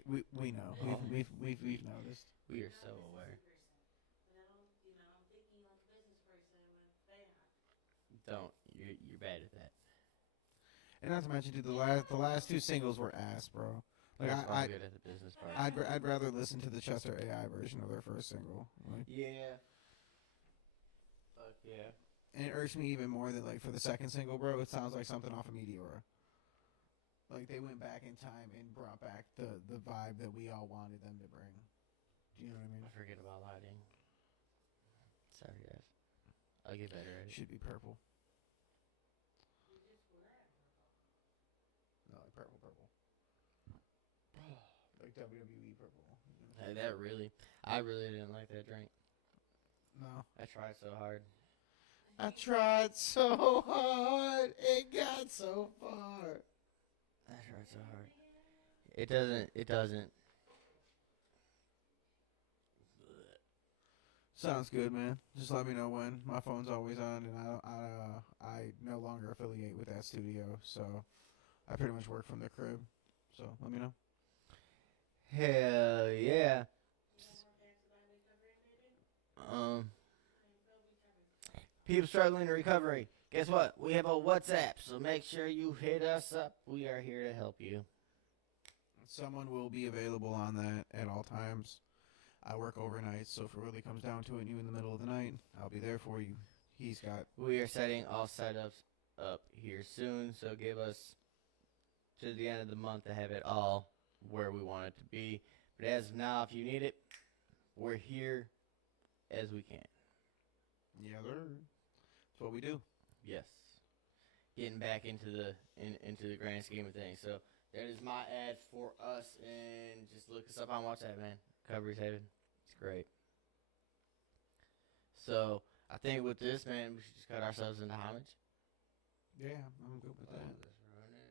person. We know. Oh. We've noticed. We are so aware. But I don't, I'm thinking like a business person with band. Don't. You're bad at that. And not to mention, dude, the last two singles were ass, bro. Like That's why I'm good at the business part. I'd rather listen to the Chester AI version of their first single. Like, Yeah. Fuck yeah. and it irks me even more that like for the second single, bro, it sounds like something off of Meteora. Like they went back in time and brought back the vibe that we all wanted them to bring. Do you know what I mean? I forget about lighting. Sorry, guys. I'll get better at it. Should be purple. No, like purple. Like WWE purple. Hey, I really didn't like that drink. No. I tried so hard. I tried so hard. It got so far. I tried so hard. It doesn't. Sounds good, man. Just let me know when. My phone's always on, and I no longer affiliate with that studio, so I pretty much work from the crib. So let me know. Hell yeah. People struggling in recovery. Guess what? We have a WhatsApp, so make sure you hit us up. We are here to help you. Someone will be available on that at all times. I work overnight, so if it really comes down to it, and you in the middle of the night, I'll be there for you. He's got. We are setting all setups up here soon, so give us to the end of the month to have it all where we want it to be. But as of now, if you need it, we're here as we can. Yeah, that's what we do. Yes. Getting back into the grand scheme of things. So that is my ad for us, and just look us up on WhatsApp, man. Recovery's Haven. It's great. So I think with this, man, we should just cut ourselves into homage. Yeah, I'm good with that. Let's run it.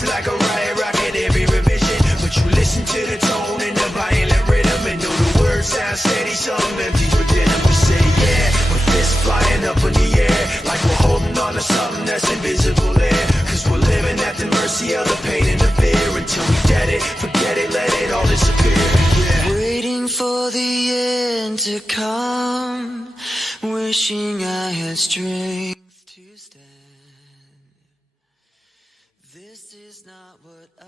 Like a riot rocket every revision, but you listen to the tone and the violent rhythm and know the words sound steady, some empties within them. We say yeah, with fists flying up in the air, like we're holding on to something that's invisible there, cause we're living at the mercy of the pain and the fear, until we get it, forget it, let it all disappear. Yeah. Waiting for the end. begin to come, wishing I had strength to stand. This is not what I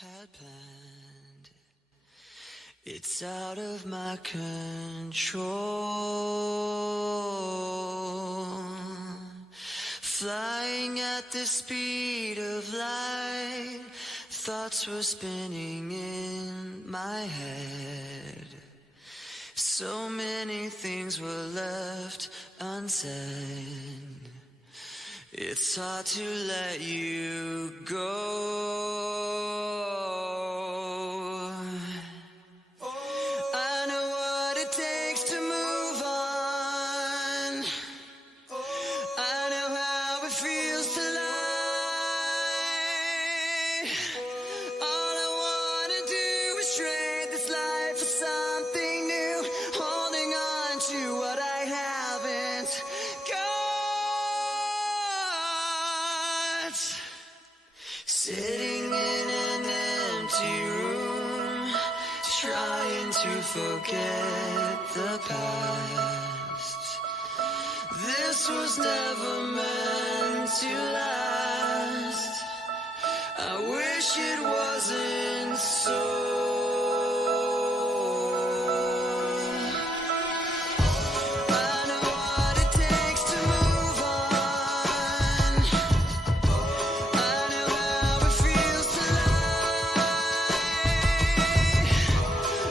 had planned. It's out of my control. Flying at the speed of light, thoughts were spinning in my head. So many things were left unsaid. It's hard to let you go. I know what it takes to move on. I know how it feels to lie. All I wanna do is trade this life for something new, holding on to what I haven't got. Sitting in an empty room, trying to forget the past. This was never meant to last. I wish it wasn't so. I know what it takes to move on. I know how it feels to lie.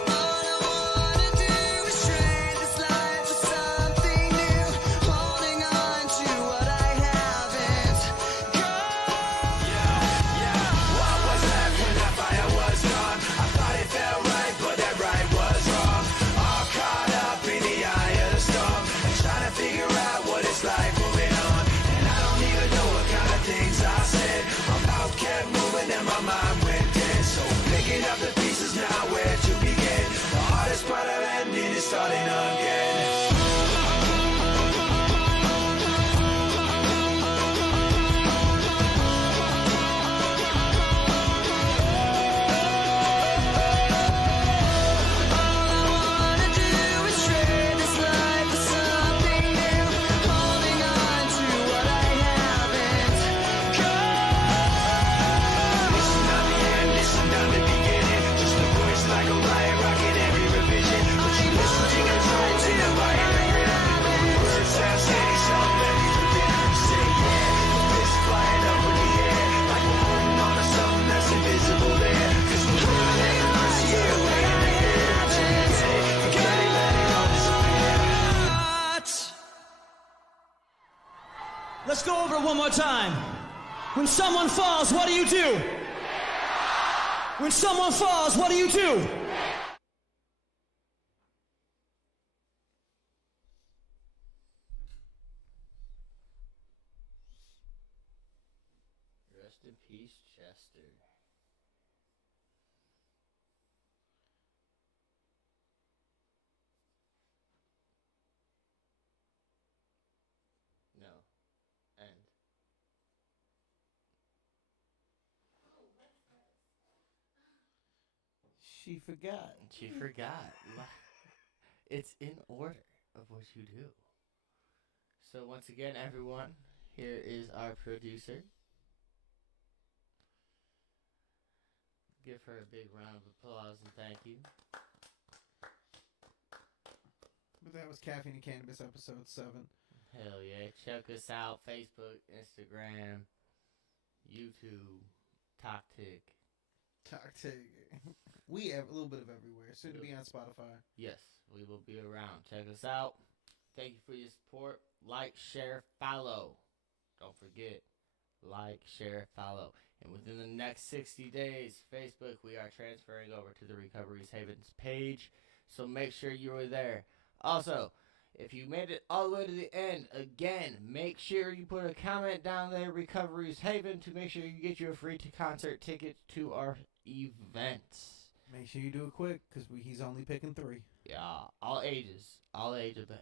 All I wanna do is trade this life for something new, holding on to what I haven't got. What was left when that fire was gone? I thought it felt right, but that right was wrong. All caught up in the eye of the storm, and trying to figure out what it's like moving on. And I don't even know what kind of things I said. My mouth kept moving and my mind went dead. So picking up the pieces now, where to begin? The hardest part of ending is starting again. Let's go over it one more time. When someone falls, what do you do? When someone falls, what do you do? Rest in peace, Chester. No. End. She forgot. She forgot. It's in order of what you do. So once again, everyone, here is our producer. Give her a big round of applause and thank you. But that was Caffeine and Cannabis episode 7. Hell yeah. Check us out. Facebook, Instagram, YouTube, TokTik. We have a little bit of everywhere. Soon to be on Spotify. Yes, we will be around. Check us out. Thank you for your support. Like, share, follow. Don't forget. Like, share, follow. And within the next 60 days, Facebook, we are transferring over to the Recoveries Havens page. So make sure you are there. Also, if you made it all the way to the end, again, make sure you put a comment down there, Recoveries Haven, to make sure you get your free concert ticket to our event. Make sure you do it quick, because he's only picking 3. Yeah, all ages event.